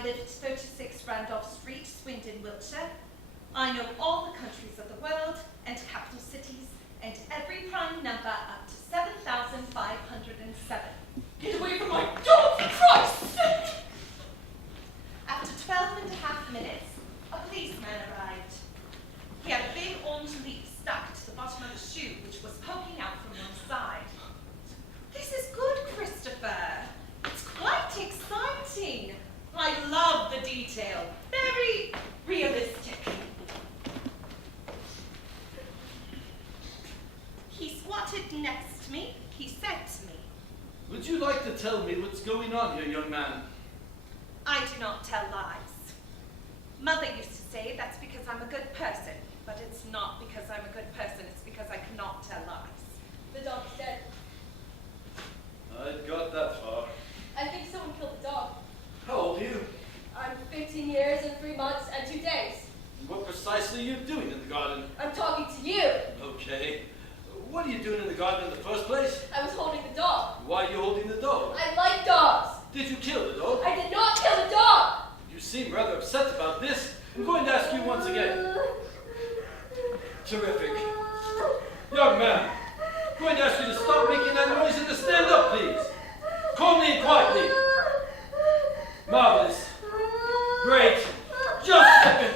I live at 36 Randolph Street, Swindon, Wiltshire. I know all the countries of the world and capital cities and every prime number up to 7,507. Get away from my door, for Christ's sake! After 12.5 minutes, a policeman arrived. He had a big orange leaf stuck to the bottom of his shoe, which was poking out from one side. This is good, Christopher. It's quite exciting. I love the detail. Very realistic. He squatted next to me. He said to me, "Would you like to tell me what's going on here, young man?" "I do not tell lies. Mother used to say that's because I'm a good person, but it's not because I'm a good person, it's because I cannot tell lies." The dog is dead. I'd got that far. I think someone killed the dog. How old are you? I'm 15 years and 3 months and 2 days. What precisely are you doing in the garden? I'm talking to you. Okay. What are you doing in the garden in the first place? I was holding the dog. Why are you holding the dog? I like dogs. Did you kill the dog? I did not kill the dog. You seem rather upset about this. I'm going to ask you once again. Terrific. Young man, I'm going to ask you to stop making that noise and to stand up, please. Calmly and quietly. Marvelous. Great. Just a second.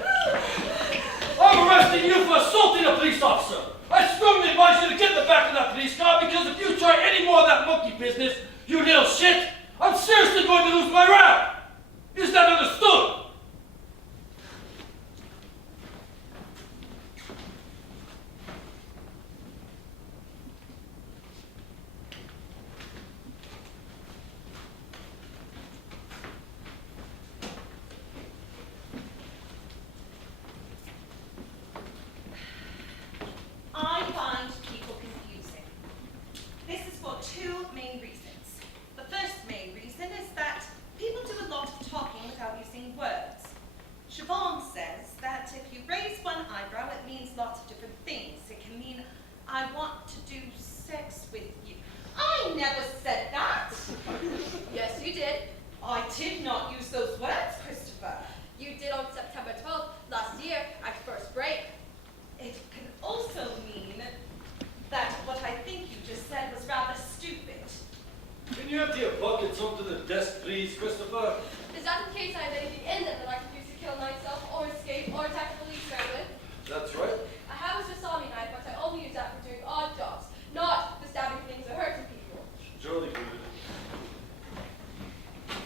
I'm arresting you for assaulting a police officer. I strongly advise you to get in the back of that police car, because if you try any more of that monkey business, you little shit, I'm seriously going to lose my rap. Is that understood? I find people confusing. This is for two main reasons. The first main reason is that people do a lot of talking without using words. Siobhan says that if you raise one eyebrow, it means lots of different things. It can mean, I want to do sex with you. I never said that. Yes, you did. I did not use those words, Christopher. You did on September 12th last year at first break. It can also mean that what I think you just said was rather stupid. Can you empty your buckets onto the desk, please, Christopher? Is that in case I have anything in them that I could use to kill myself or escape or attack a police man with? That's right. I have a Sasami knife, but I only use that for doing odd jobs, not for stabbing things or hurting people. Jolly good.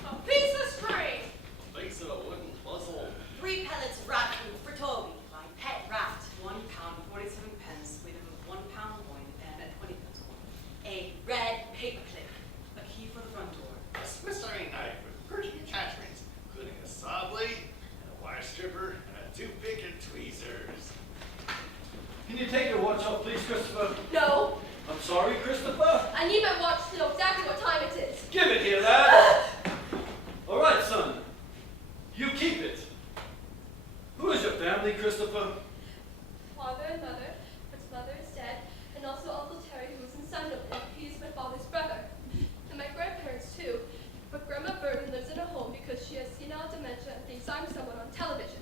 A piece of string. Piece of a wooden puzzle. 3 pellets of rat food for Toby, my pet rat. £1.47, with a £1 coin and a 20p coin. A red paperclip, a key for the front door. A Swiss Army knife with pertinent attachments, including a saw blade, and a wire stripper, and a toothpick and tweezers. Can you take your watch off, please, Christopher? No, I'm sorry, Christopher. I need my watch to know exactly what time it is. Give it here, lad. All right, son. You keep it. Who is your family, Christopher? Father and mother, but mother is dead, and also Uncle Terry, who is in Sunderland. He is my father's brother. And my grandparents, too. But Grandma Burton lives in a home because she has senile dementia and thinks I'm someone on television.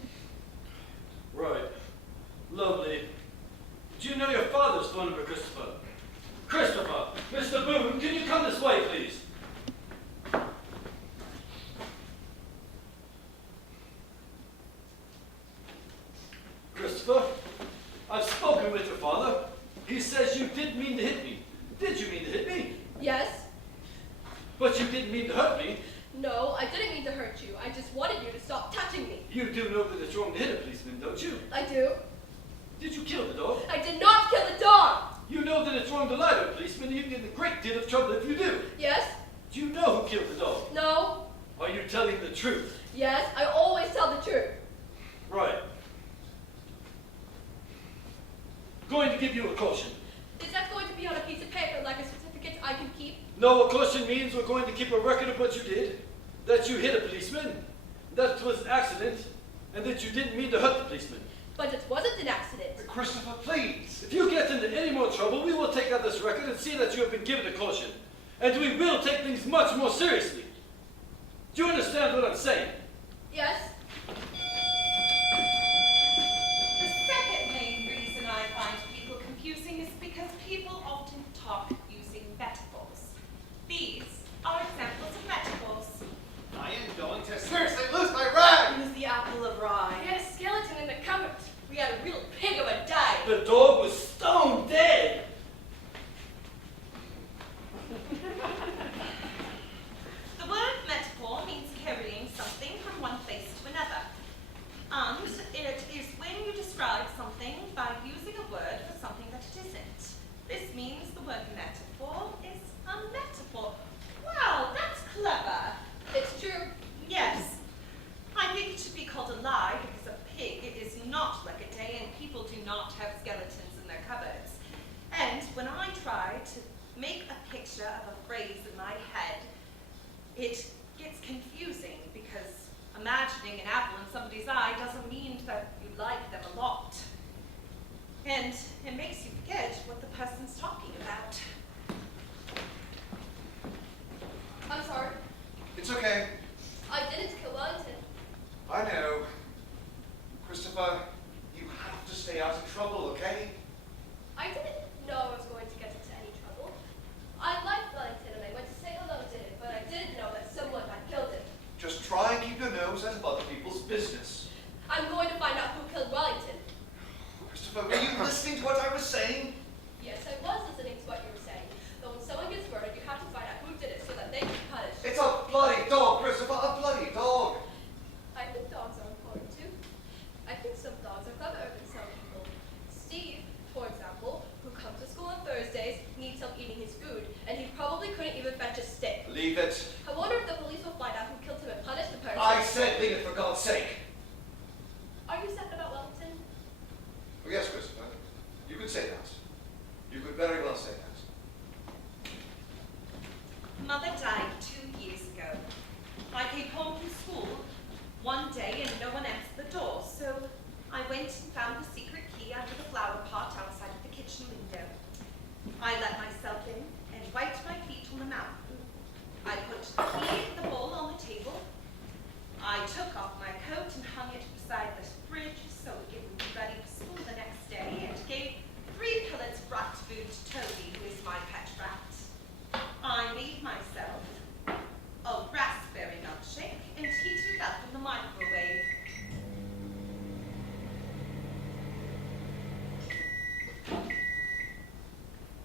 Right. Lovely. Do you know your father's phone number, Christopher? Christopher! Mr. Boone, can you come this way, please? Christopher, I've spoken with your father. He says you didn't mean to hit me. Did you mean to hit me? Yes? But you didn't mean to hurt me. No, I didn't mean to hurt you. I just wanted you to stop touching me. You do know that it's wrong to hit a policeman, don't you? I do. Did you kill the dog? I did not kill the dog! You know that it's wrong to lie to a policeman, and you can get in a great deal of trouble if you do. Yes? Do you know who killed the dog? No? Are you telling the truth? Yes, I always tell the truth. Right. Going to give you a caution. Is that going to be on a piece of paper like a certificate I can keep? No, a caution means we're going to keep a record of what you did, that you hit a policeman, that was an accident, and that you didn't mean to hurt the policeman. But it wasn't an accident. Christopher, please. If you get into any more trouble, we will take out this record and see that you have been given a caution. And we will take things much more seriously. Do you understand what I'm saying? Yes? The second main reason I find people confusing is because people often talk using metaphors. These are examples of metaphors. I am going to seriously lose my rag! Use the apple of We rye. had a skeleton in the cupboard. We had a real pig of a day. The dog was stone dead. The word metaphor means carrying something from one place to another. And it is when you describe something by using a word for something that it isn't. This means the word metaphor is a metaphor. Wow, that's clever. It's true. Yes. I think it should be called a lie because a pig is not like a day and people do not have skeletons in their cupboards. And when I try to make a picture of a phrase in my head, it gets confusing because imagining an apple in somebody's eye doesn't mean that you like them a lot. And it makes you forget what the person's talking about. I'm sorry. It's okay. I didn't kill Wellington. I know. Christopher, you have to stay out of trouble, okay? I didn't know I was going to get into any trouble. I liked Wellington and I went to say hello to him, but I didn't know that someone had killed him. Just try and keep your nose out of other people's business. I'm going to find out who killed Wellington. Christopher, were you listening to what I was saying? Yes, I was listening to what you were saying. But when someone gets murdered, you have to find out who did it so that they can be punished. It's a bloody dog, Christopher, a bloody dog. I think dogs are important too. I think some dogs are cleverer than some people. Steve, for example, who comes to school on Thursdays, needs help eating his food, and he probably couldn't even fetch a stick. Leave it. I wonder if the police will find out who killed him and punish the person. I said leave it for God's sake. Are you sad about Wellington? Oh, yes, Christopher. You could say that. You could very well say that. Mother died 2 years ago. I came home from school one day and no one answered the door, so I went and found the secret key under the flower pot outside of the kitchen window. I let myself in and wiped my feet on the mat. I put the key in the bowl on the table. I took off my coat and hung it beside the fridge so it would be ready for school the next day, and gave 3 pellets of rat food to Toby, who is my pet rat. I made myself a raspberry milkshake and heated it up in the microwave.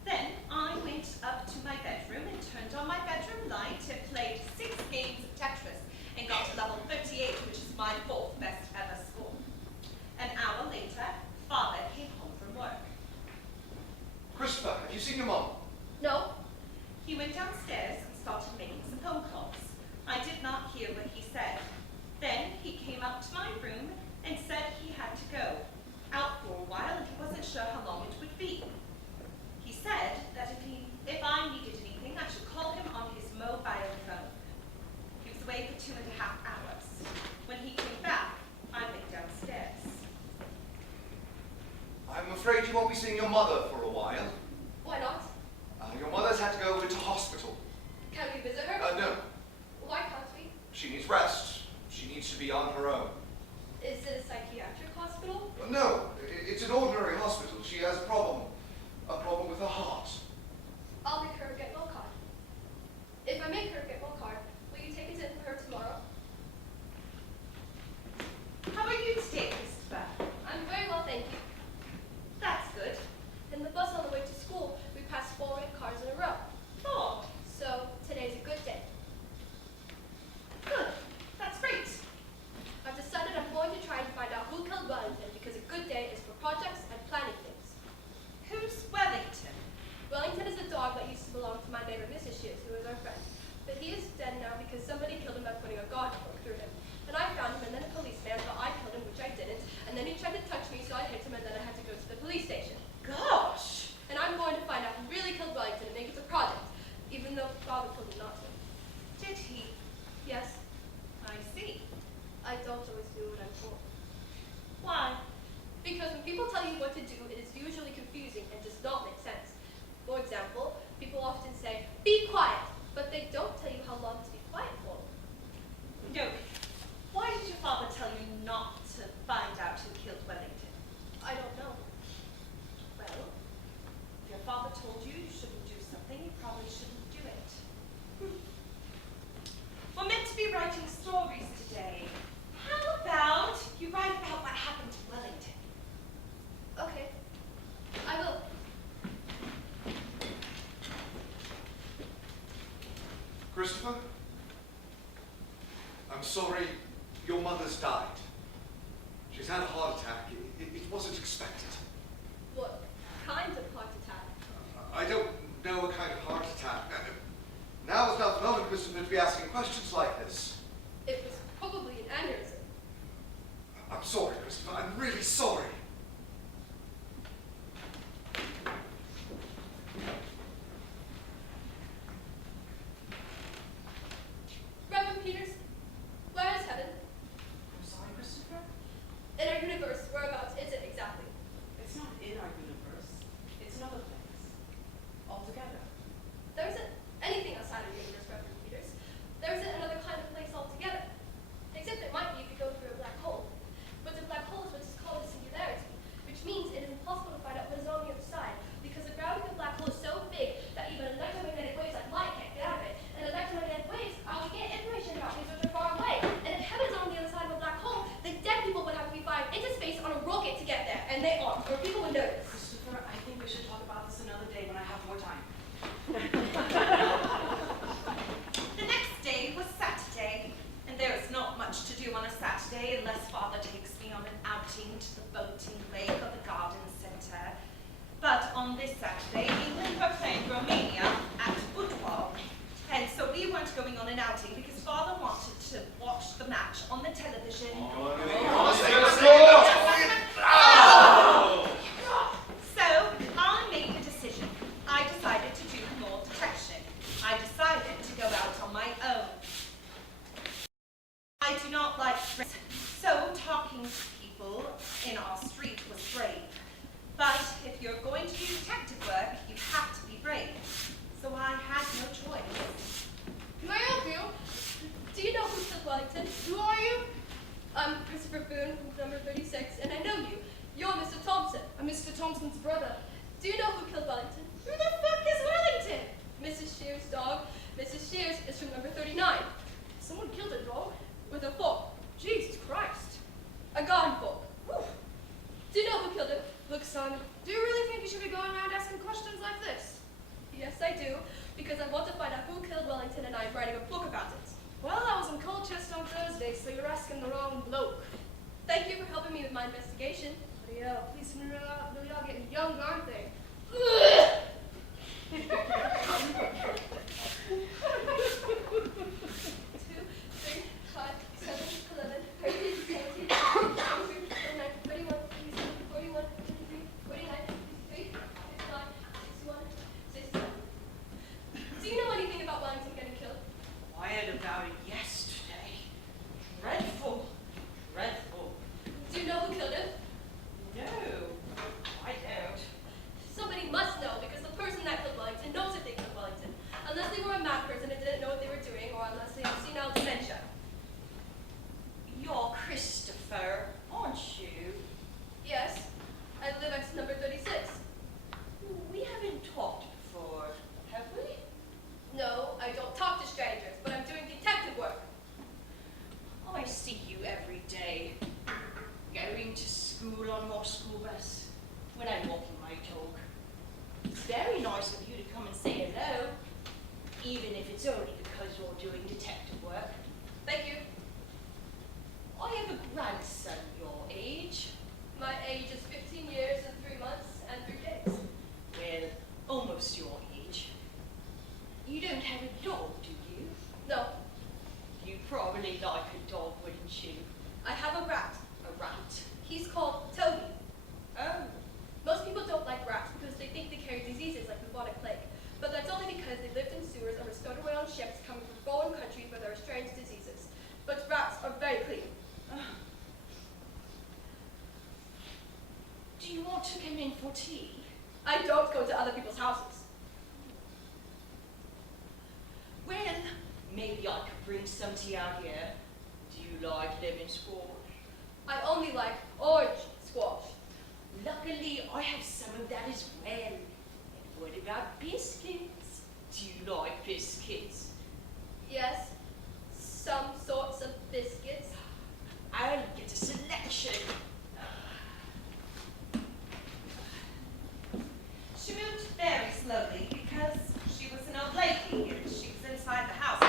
Then I went up to my bedroom and turned on my bedroom light and played 6 games of Tetris and got to level 38, which is my 4th best ever score. An hour later, Father came home from work. Christopher, have you seen your mom? No. He went downstairs and started making some phone calls. I did not hear what he said. Then he came up to my room and said he had to go out for a while and he wasn't sure how long it would be. He said that if I needed anything, I should call him on his mobile phone. He was away for 2.5 hours. When he came back, I went downstairs. I'm afraid you won't be seeing your mother for a while. Why not? Your mother's had to go into hospital. Can we visit her? No. Why can't we? She needs rest. She needs to be on her own. Is it a psychiatric hospital? No, it's an ordinary hospital. She has a problem with her heart. I'll make her a get well card. If I make her a get well card, will you take it in for her tomorrow? How are you today, Christopher? I'm very well, thank you. That's good. In the bus on the way to school, we passed 4 red cars in a row. 4. So today's a good day. Good. That's great. I've decided I'm going to try and find out who killed Wellington because a good day is for projects and planning things. Who's Wellington? Wellington is a dog that used to belong to my neighbor Mrs. Shields, who is our friend. But he is dead now because somebody killed him by putting a garden fork through him. And I found him, and then a policeman thought I killed him, which I didn't. And then he tried to touch me, so I hit him, and then I had to go to the police station. Gosh. And I'm going to find out who really killed Wellington and make it a project, even though Father told me not to. Did he? Yes, I see. I don't always do what I'm told. Why? Because when people tell you what to do, it is usually confusing and does not make sense. For example, people often say, be quiet, but they don't tell you how long to be quiet for. No. Why did you Christopher? I'm sorry, your mother's died. She's had a heart attack. It wasn't expected. What kind of heart attack? I don't know what kind of heart attack. Now is not the moment, Christopher, to be asking questions like this. It was probably an aneurysm. I'm sorry, Christopher. I'm really sorry. Reverend Peters, where is heaven? I'm sorry, Christopher? In our universe, whereabouts is it exactly? It's not in our universe. It's another place. Altogether. There isn't anything outside our universe, Reverend Peters. There isn't another kind of place altogether. Except it might be if you go through a black hole. But the black hole is what is called a singularity, which means it is impossible to find out what is on the other side, because the gravity of the black hole is so big that even electromagnetic waves like light can't get out of it. And electromagnetic waves are how we get information about things which are far away. And if heaven is on the other side of a black hole, then dead people would have to be fired into space on a rocket to get there. And they aren't, or people would notice. Christopher, I think we should talk about this another day when I have more time. The next day was Saturday, and there is not much to do on a Saturday unless Father takes me on an outing to the boating lake or the garden centre. But on this Saturday, England were playing Romania at football, and so we weren't going on an outing because Father wanted to watch the match on the television. So I made a decision. I decided to do more detection. I decided to go out on my own. I do not like risks, so talking to people in our street was brave. But if you're going to do detective work, you have to be brave. So I had no choice. Can I help you? Do you know who killed Wellington? Who are you? I'm Christopher Boone from number 36, and I know you. You're Mr. Thompson. I'm Mr. Thompson's brother. Do you know who killed Wellington? Who the fuck is Wellington? Mrs. Shears' dog. Mrs. Shears is from number 39. Someone killed a dog? With a fork. Jesus Christ. A garden fork. Whew. Do you know who killed him? Look, son, do you really think you should be going around asking questions like this? Yes, I do, because I want to find out who killed Wellington, and I'm writing a book about it. Well, I was in Colchester on Thursday, so you're asking the wrong bloke. Thank you for helping me with my investigation. But yeah, policemen really are getting young, aren't they? 2, 3, 5, 7, 11, 13, 17, 18, 19, 21, 22, 41, 23, 49, 53, 55, 61, 67. Do you know anything about Wellington getting killed? I heard about it yesterday. Dreadful. Dreadful. Do you know who killed him? No, I don't. Somebody must know, because the person that killed Wellington knows if they killed Wellington. Unless they were a mad person and didn't know what they were doing, or unless they had senile dementia. You're Christopher, aren't you? Yes, I live at number 36. We haven't talked before, have we? No, I don't talk to strangers, but I'm doing detective work. I see you every day, going to school on your school bus, when I'm walking my dog. It's very nice of you to come and say hello, even if it's only because you're doing detective work. Thank you. I have a grandson your age. My age is 15 years and 3 months and 3 days. Well, almost your age. You don't have a dog, do you? No, You probably like a dog, wouldn't you? I have a rat. A rat. He's called Toby. Oh, Most people don't like rats because they think they carry diseases like bubonic plague. But that's only because they lived in sewers and were stowed away on ships coming from foreign countries where there are strange diseases. But rats are very clean. do you want to come in for tea? I don't go to other people's houses. Well, maybe I could bring some tea out here. Do you like lemon squash? I only like orange squash. Luckily, I have some of that as well. And what about biscuits? Do you like biscuits? Yes, some sorts of biscuits. I'll get a selection. She moved very slowly because she was an old lady and she was inside the house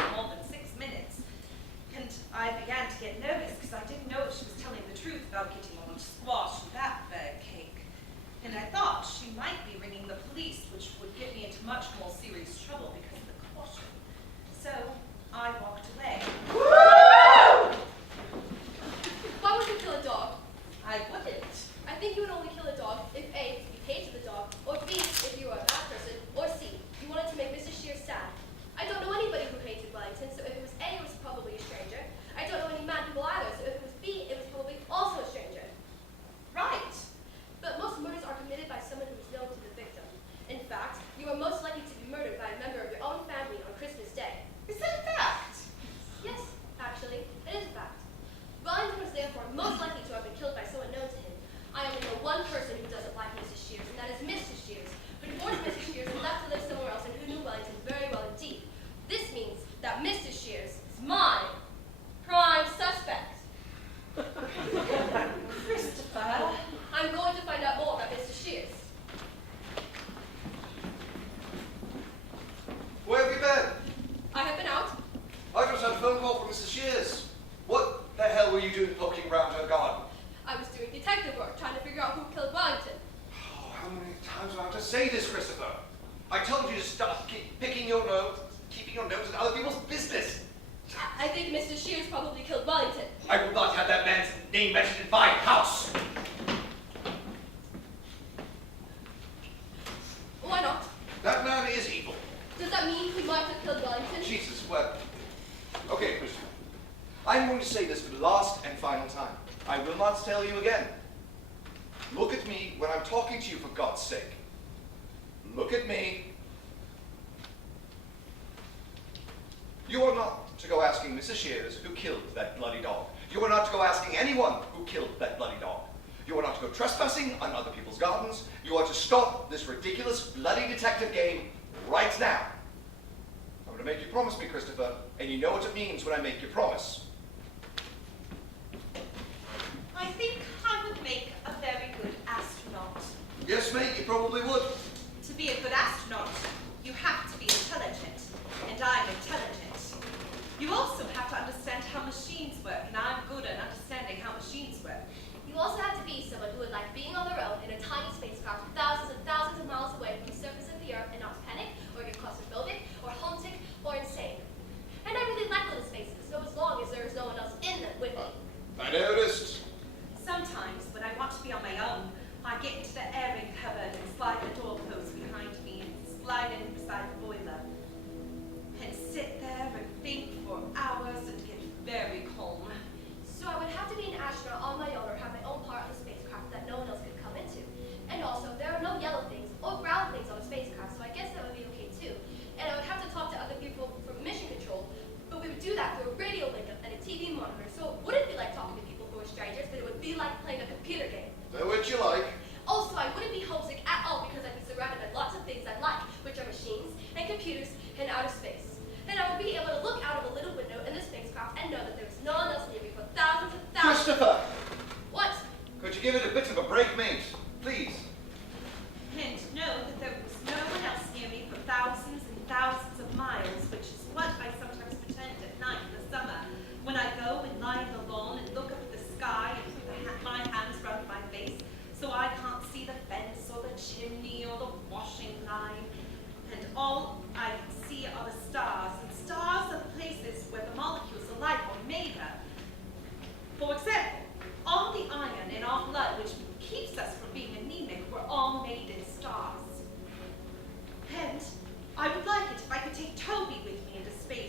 being mentioned in my house. Why not? That man is evil. Does that mean he might have killed Wellington? Jesus, well. Okay, Christopher. I'm going to say this for the last and final time. I will not tell you again. Look at me when I'm talking to you, for God's sake. Look at me. You are not to go asking Mrs. Shears who killed that bloody dog. You are not to go asking anyone who killed that bloody dog. You are not to go trespassing on other people's gardens. You are to stop this ridiculous bloody detective game right now. I'm going to make you promise me, Christopher, and you know what it means when I make you promise. I think I would make a very good astronaut. Yes, mate, you probably would. To be a good astronaut, you have to be intelligent, and I'm intelligent. You also have to understand how machines work, and I'm good at understanding how machines work. You also have to be someone who would like being on their own in a tiny spacecraft thousands and thousands of miles away from the surface of the Earth and not panic, or get claustrophobic, or homesick, or insane. And I really like little spaces, so as long as there is no one else in them with me. I noticed. Sometimes, when I want to be on my own, I get into the airing cupboard and slide the doorpost behind me and slide in beside the boiler. And sit there and think for hours and get very calm. So I would have to be an astronaut on my own or have my own part of the spacecraft that no one else could come into. And also, there are no yellow things or brown things on a spacecraft, so I guess that would be okay too. And I would have to talk to other people from mission control, but we would do that through a radio link and a TV monitor, so it wouldn't be like talking to people who are strangers, but it would be like playing a computer game. Do what you like. Also, I wouldn't be homesick at all because I'd be surrounded by lots of things I like, which are machines and computers and outer space. And I would be able to look out of a little window in the spacecraft and know that there was no one else near me for thousands and thousands. Christopher! What? Could you give it a bit of a break, mate? Please. And know that there was no one else near me for thousands and thousands of miles, which is what I sometimes pretend at night in the summer, when I go and lie on the lawn and look up at the sky and put my hands round my face, so I can't see the fence or the chimney or the washing line. And all I see are the stars, and stars are the places where the molecules of life are made of. For example, all the iron in our blood, which keeps us from being anemic, were all made in stars. And I would like it if I could take Toby with me into space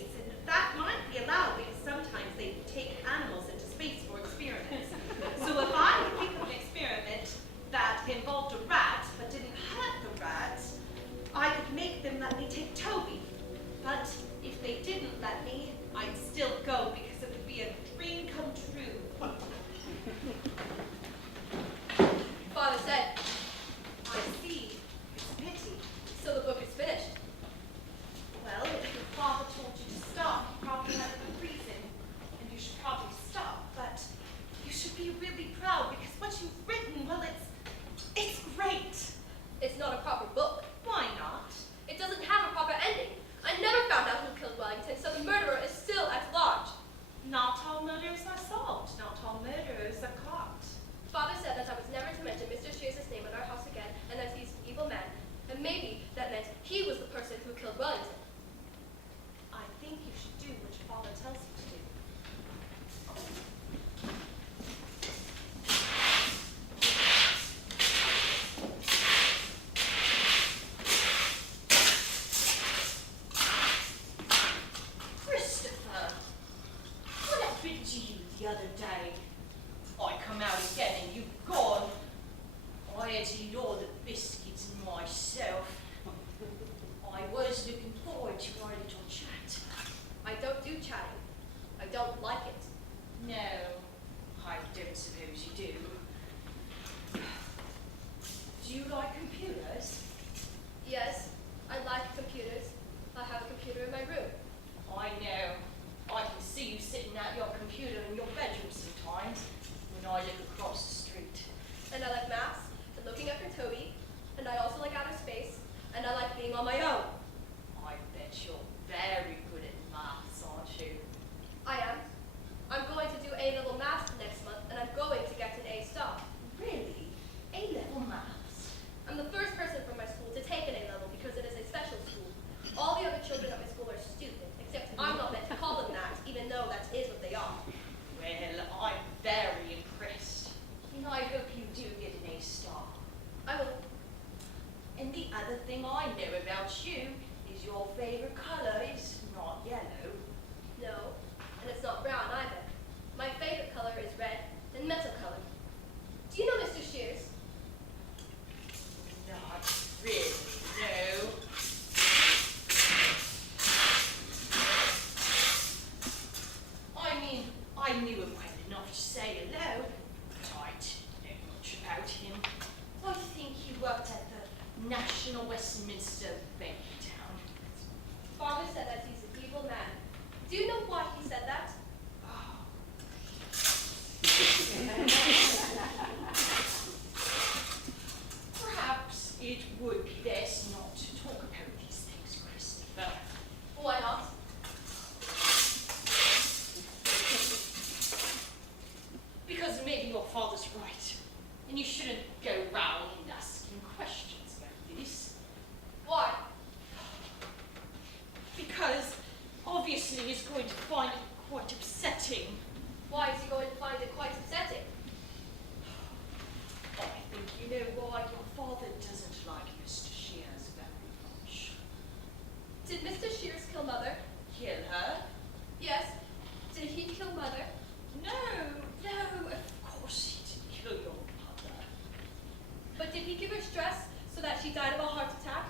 going to find it quite upsetting. Why is he going to find it quite upsetting? I think you know why your father doesn't like Mr. Shears very much. Did Mr. Shears kill Mother? Kill her? Yes. Did he kill Mother? No, of course he didn't kill your mother. But did he give her stress so that she died of a heart attack?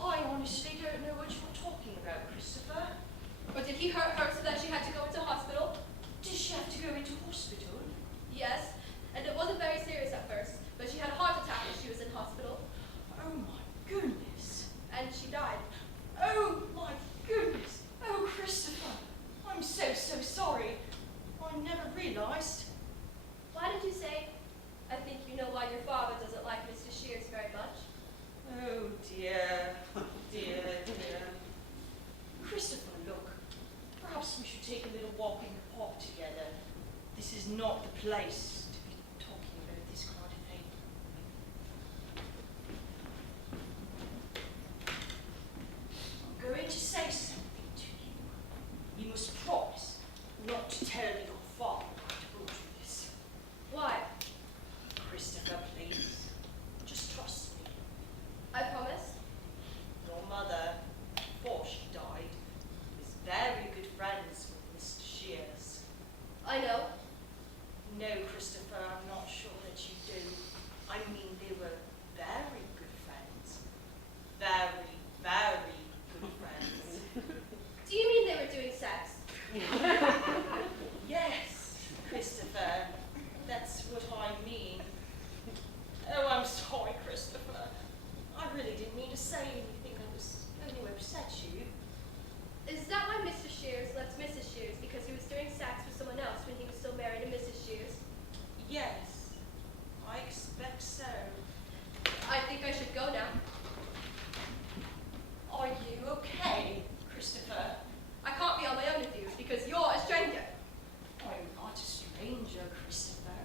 I honestly don't know what you're talking about, Christopher. Or did he hurt her so that she had to go into hospital? Did she have to go into hospital? Yes. And it wasn't very serious at first, but she had a heart attack when she was in hospital. Oh my goodness. And she died. Oh my goodness. Oh, Christopher. I'm so sorry. I never realized. Why did you say, I think you know why your father doesn't like Mr. Shears very much? Oh dear. Dear. Christopher, look. Perhaps we should take a little walk in the park together. This is not the place to be talking about this kind of thing. I'm going to say something to you. You must promise not to tell your father I told you this. Why? Christopher, please. Just trust me. I promise. Your mother, before she died, was very good friends with Mr. Shears. I know. No, Christopher, I'm not sure that you do. I mean, they were very good friends. Very, very good friends. Do you mean they were doing sex? Yes, Christopher, that's what I mean. Oh, I'm sorry, Christopher. I really didn't mean to say anything that was going to upset you. Is that why Mr. Shears left Mrs. Shears because he was doing sex with someone else when he was still married to Mrs. Shears? Yes, I expect so. I think I should go now. Are you okay, Christopher? I can't be on my own with you because you're a stranger. I'm not a stranger, Christopher.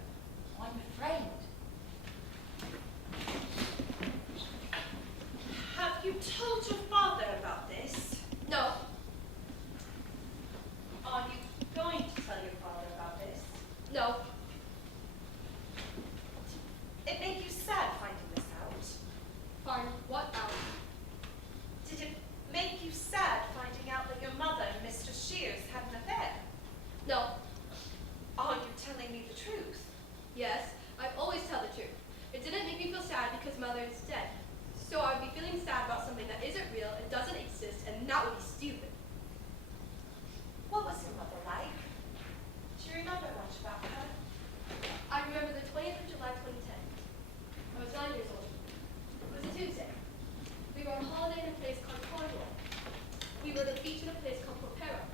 I'm a friend. Have you told your father about this? No. Are you going to tell your father about this? No. It made you sad finding this out. Find what out? Did it make you sad finding out that your mother and Mr. Shears had an affair? No. Are you telling me the truth? Yes, I always tell the truth. It didn't make me feel sad because Mother is dead. So I would be feeling sad about something that isn't real and doesn't exist, and that would be stupid. What was your mother like? Do you remember much about her? I remember the 20th of July 2010. I was 9 years old. It was a Tuesday. We were on holiday in a place called Cornwall. We were at the beach in a place called Popera.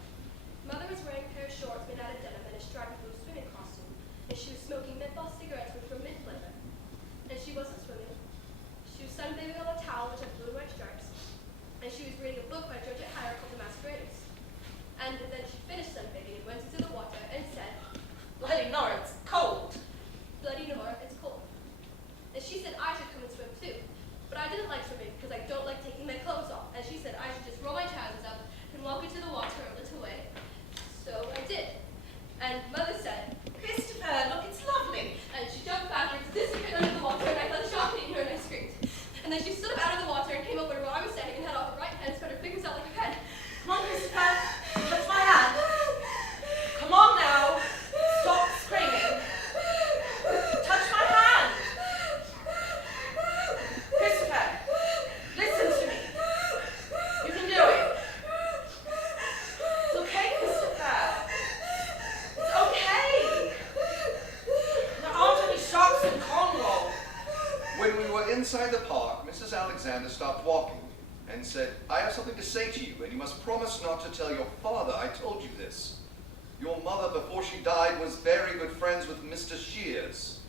Mother was wearing a pair of shorts made out of denim and a striped blue swimming costume, and she was smoking menthol cigarettes which were mint flavor. And she wasn't swimming. She was sunbathing on a towel which had blue and white stripes, and she was reading a book by Georgette Heyer called The Masqueraders. And then she finished sunbathing and went into the water and said, Bloody Nora, it's cold. Bloody Nora, it's cold. And she said I should come and swim too. But I didn't like swimming because I don't like taking my clothes off. And she said I should just roll my trousers up and walk into the water a little way. So I did. And Mother said, Christopher, look, it's lovely. and she jumped backwards, disappeared under the water, and I felt shocked in her and I screamed. And then she stood up out of the water and came over to where I was standing and had off her right hand and spread her fingers out like a pen. Come on, Christopher. Touch my hand. Come on now. Stop screaming. Touch my hand. Christopher, listen to me. You can do it. It's okay, Christopher. It's okay. There aren't any sharks in Cornwall. When we were inside the park, Mrs. Alexander stopped walking and said, I have something to say to you, and you must promise not to tell your father I told you this. Your mother, before she died, was very good friends with Mr. Shears.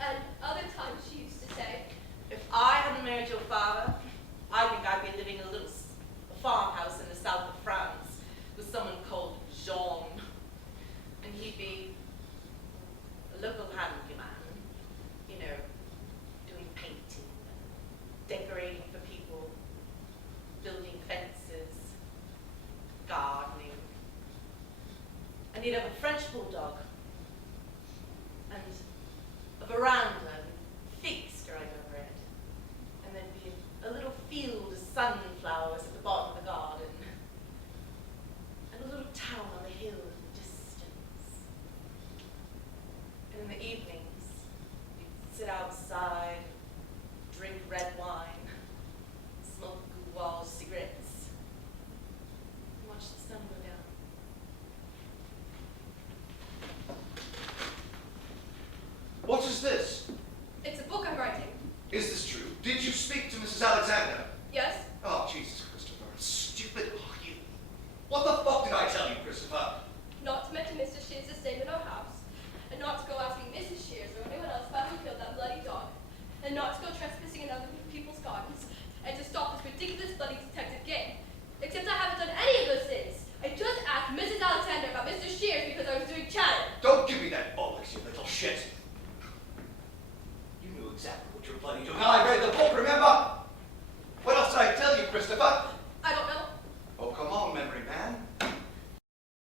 And other times she used to say, If I hadn't married your father, I think I'd be living in a little farmhouse in the south of France with someone called Jean. And he'd be a local handyman, you know, doing painting, decorating for people, building fences, And he'd have a French bulldog. And a veranda and figs growing over it. And there'd be a little field of sunflowers at the bottom of the garden. And a little town on the hill in the distance. And in the evenings, you'd sit outside, drink red wine, smoke gouache cigarettes, and watch the sun go down. What is this? It's a book I'm writing. Is this true? Did you speak to Mrs. Alexander? Yes? Oh, Jesus, Christopher. How stupid are you? What the fuck did I tell you, Christopher? Not to mention Mr. Shears' staying in our house, and not to go asking Mrs. Shears or anyone else about who killed that bloody dog, and not to go trespassing in other people's gardens, and to stop this ridiculous bloody detective game. Except I haven't done any of those things. I just asked Mrs. Alexander about Mr. Shears because I was doing chatting. Don't give me that bollocks, you little shit. You knew exactly what you were bloody doing. I read the book, remember? What else did I tell you, Christopher? I don't know. Oh, come on, memory man.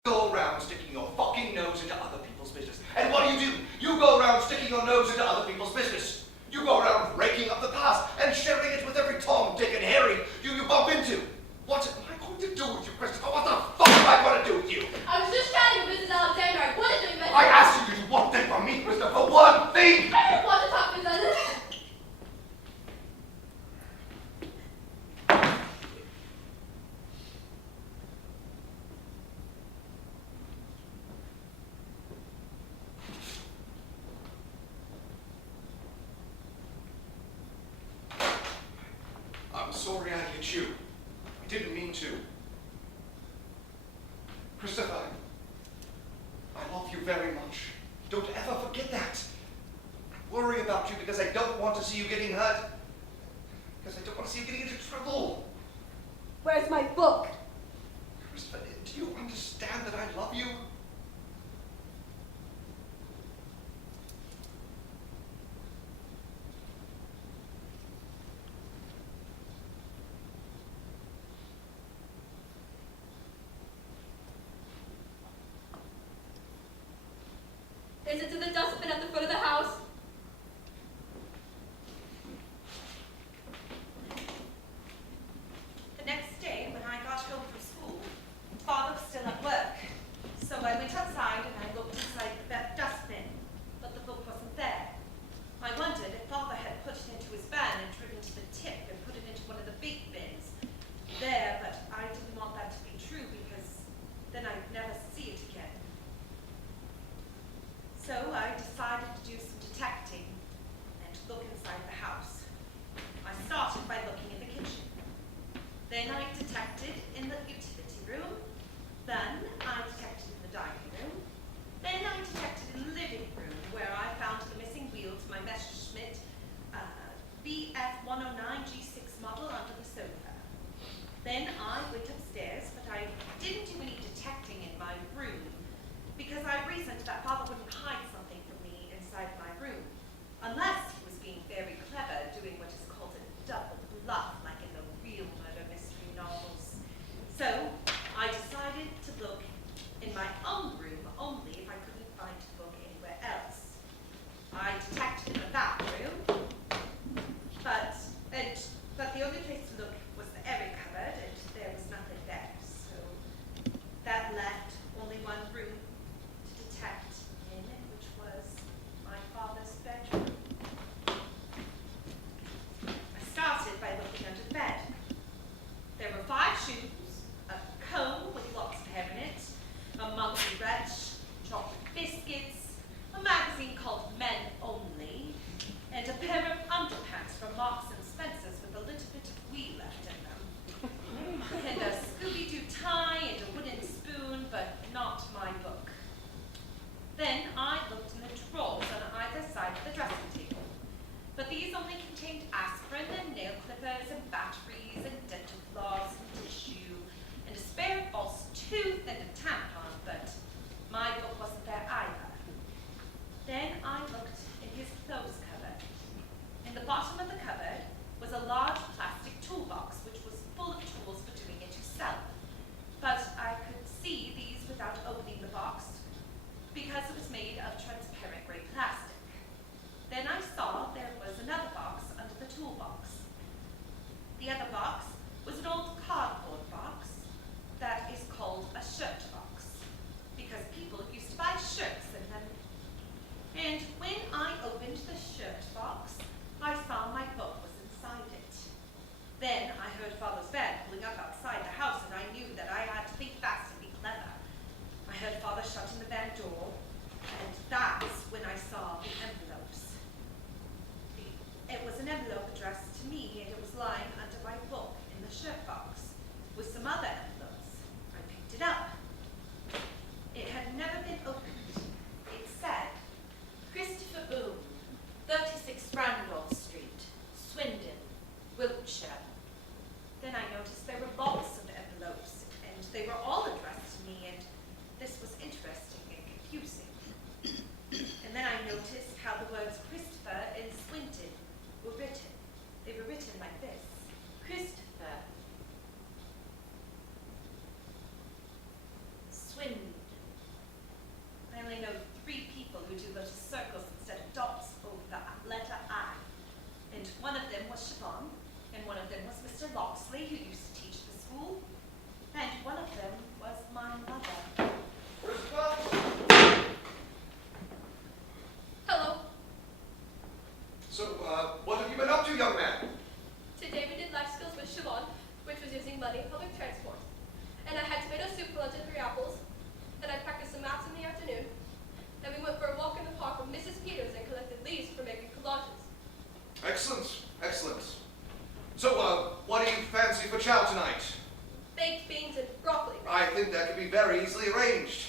Go around sticking your fucking nose into other people's business. And what do? You go around sticking your nose into other people's business. You go around raking up the past and sharing it with every Tom, Dick, and Harry you bump into. What am I going to do with you, Christopher? What the fuck am I going to do with you? I was just chatting with Mrs. Alexander. I wanted to invent. I asked you to do one thing for me, Christopher. One thing! I didn't want to talk to Mrs. I'm sorry I hit you. I didn't mean to. Christopher, I love you very much. Don't ever forget that. I worry about you because I don't want to see you getting hurt. Because I don't want to see you getting into trouble. Where's my book? Christopher, do you understand that I love you? Is it to the dustbin at the foot of the house? The next day, when I got home from school, Father was still at work. So I went outside and I looked inside the dustbin, but the book wasn't there. I wondered if Father had put it into his van and driven to the tip and put it into one of the big bins there, but I didn't want that to be true because then I'd never see it again. So I decided to do I think that could be very easily arranged.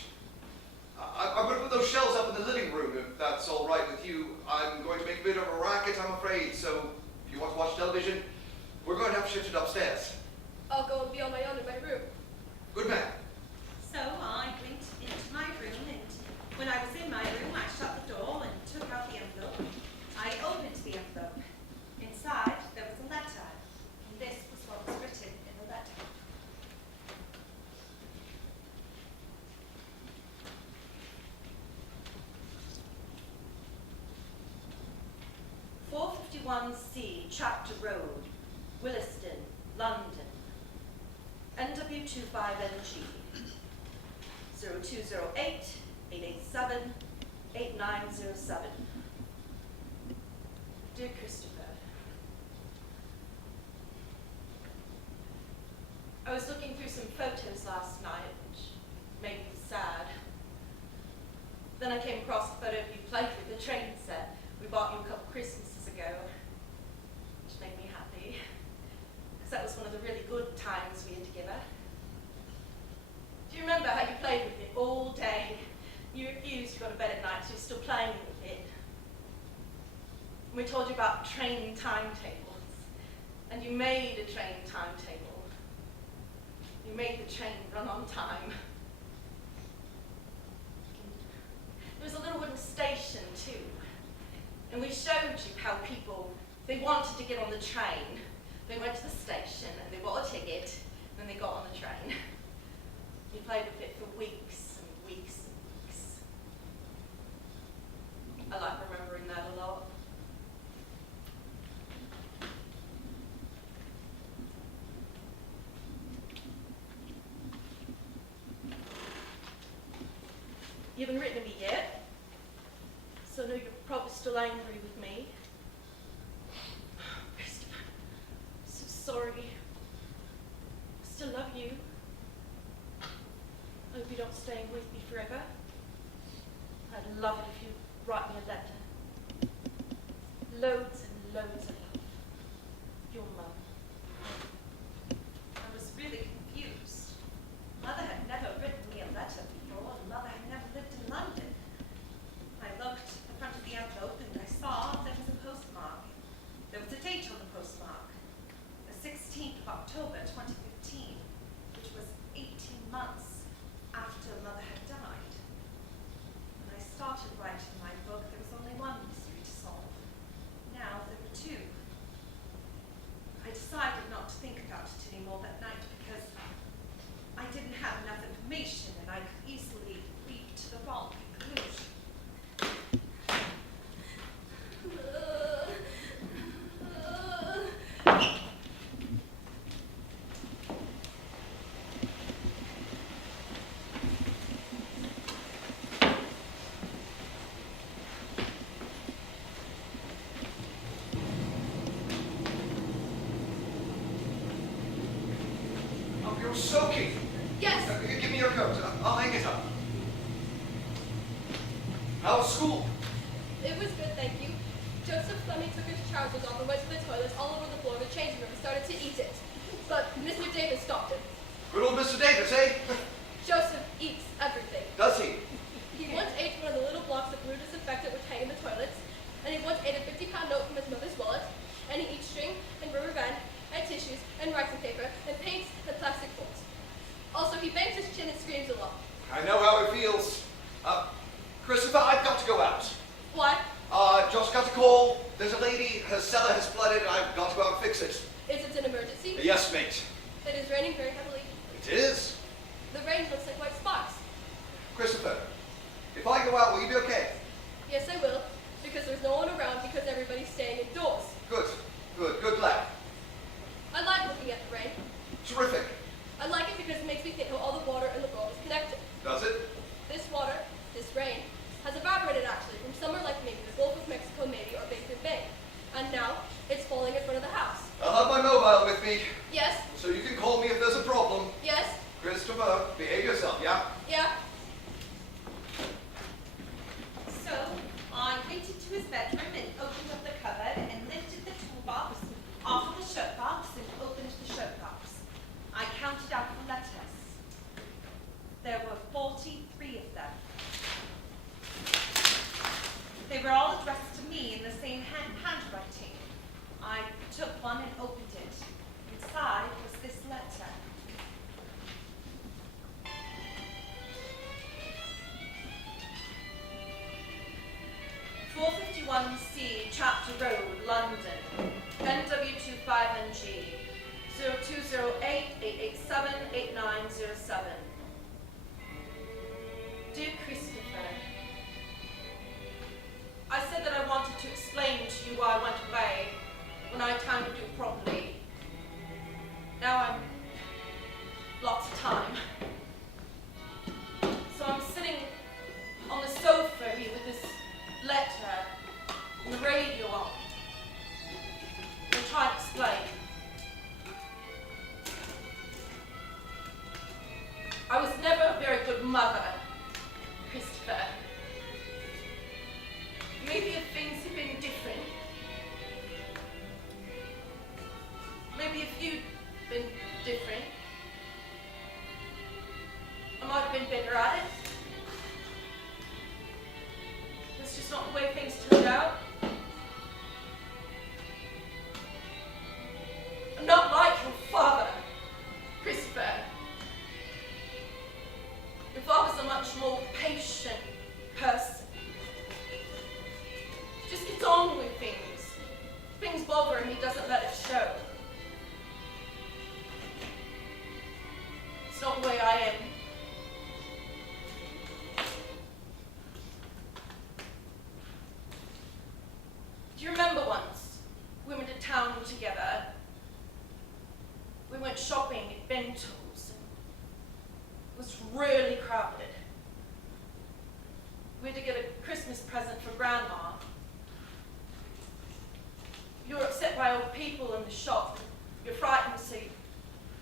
I'm going to put those shelves up in the living room, if that's all right with you. I'm going to make a bit of a racket, I'm afraid, so if you want to watch television, we're going to have to shift it upstairs. I'll go and be on my own in my room. Good man. So I went into my room, and when I was in my room, I shut the door and took out the envelope. I opened the envelope. Inside, there was a letter, and this was what was written in the letter. "451C Chapter Road, Williston, London. NW25NG 0208-887-8907. Dear Christopher, I was looking through some photos last night, which made me sad. Then I came across a photo of you playing with the train set we bought you a couple Christmases ago, which made me happy, because that was one of the really good times we had together. Do you remember how you played with it all day? You refused to go to bed at night, so you're still playing with it. And we told you about train timetables, and you made a train timetable. You made the train run on time. There was a little wooden station too, and we showed you how people, they wanted to get on the train. They went to the station and they bought a ticket, and then they got on the train. You played with it for weeks and weeks and weeks. I like remembering that a lot. You haven't written to me yet, so I know you're probably still angry with me. Christopher, I'm so sorry. I still love you. I hope you don't stay with me forever. I'd love it if you'd write me a letter. Loads and loads of love. Your mum. I was really confused. Mother had never written me a letter before, and Mother had never lived in London. I looked at the front of the envelope and I saw there was a postmark. There was a date on the postmark. The 16th of October, 2015, which was 18 months after Mother had died. When I started writing my book, there was only one mystery to solve. Now there were two. I decided not to think about it anymore that night because I didn't have enough information and I could easily leap to the wrong conclusion. Oh, you're soaking. Yes. Give me your coat. I'll hang it up. How was school? It was good, thank you. Joseph Fleming took his trousers off and went to the toilets all over the floor of the changing room and started to eat it. But Mr. Davis stopped him. Good old Mr. Davis, eh? Joseph eats everything. Does he? He once ate one of the little blocks of blue disinfectant which hang in the toilets, and he once ate a 50-pound note from his mother's wallet, and he eats string and rubber band and tissues and writing paper and paints and plastic forks. Also, he bangs his chin and screams a lot. I know how it feels. Christopher, I've got to go out. Why? Just got a call. There's a lady, her cellar has flooded, and I've got to go out and fix it. Is it an emergency? Yes, mate. It is raining very heavily. It is. The rain looks like white spots. Christopher, if I go out, will you be okay? Yes, I will, because there's no one around because everybody's staying indoors. Good, good, good lad. I like looking at the rain. Terrific. I like it because it makes me think how all the water in the world is connected. Does it? This water, this rain, has evaporated actually from somewhere like maybe the Gulf of Mexico maybe or Basin Bay. And now it's falling in front of the house. I'll have my mobile with me, Yes, so you can call me if there's a problem. yes, Christopher, behave yourself, yeah? yeah. So I went into his bedroom and opened up the cupboard and lifted the toolbox off of the shirt box and opened the shirt box. I counted out the letters. There were 43 of them. They were all addressed to me in the same handwriting. I took one and opened it. Inside was this letter. "451C, Chapter Road, London, NW25NG, 0208-887-8907. Dear Christopher, I said that I wanted to explain to you why I went away when I had time to do it properly. Now I'm lots of time. So I'm sitting on the sofa here with this letter and the radio on. I'm trying to explain. I was never a very good mother, Christopher. Maybe if things had been different. Maybe if you'd been different, I might have been better at it. That's just not the way things turned out. I'm not like your father, Christopher. Your father's a much more patient person. Just gets on with things. If things bother him, he doesn't let it show. It's not the way I am. Do you remember once we went to town together? We went shopping at Bento's. It was really crowded. We had to get a Christmas present for Grandma. You were upset by all the people in the shop. You're frightened, so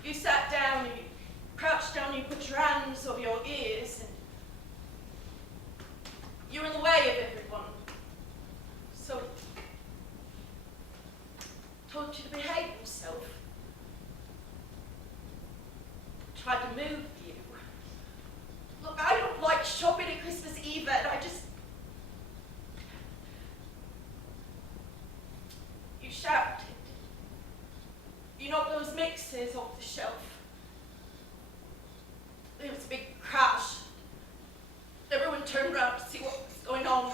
you sat down and you crouched down and you put your hands over your ears, and you were in the way of everyone. So I told you to behave yourself. Tried to move you. Look, I don't like shopping at Christmas Eve, and I just... You shouted. You knocked those mixers off the shelf. There was a big crash. Everyone turned around to see what was going on.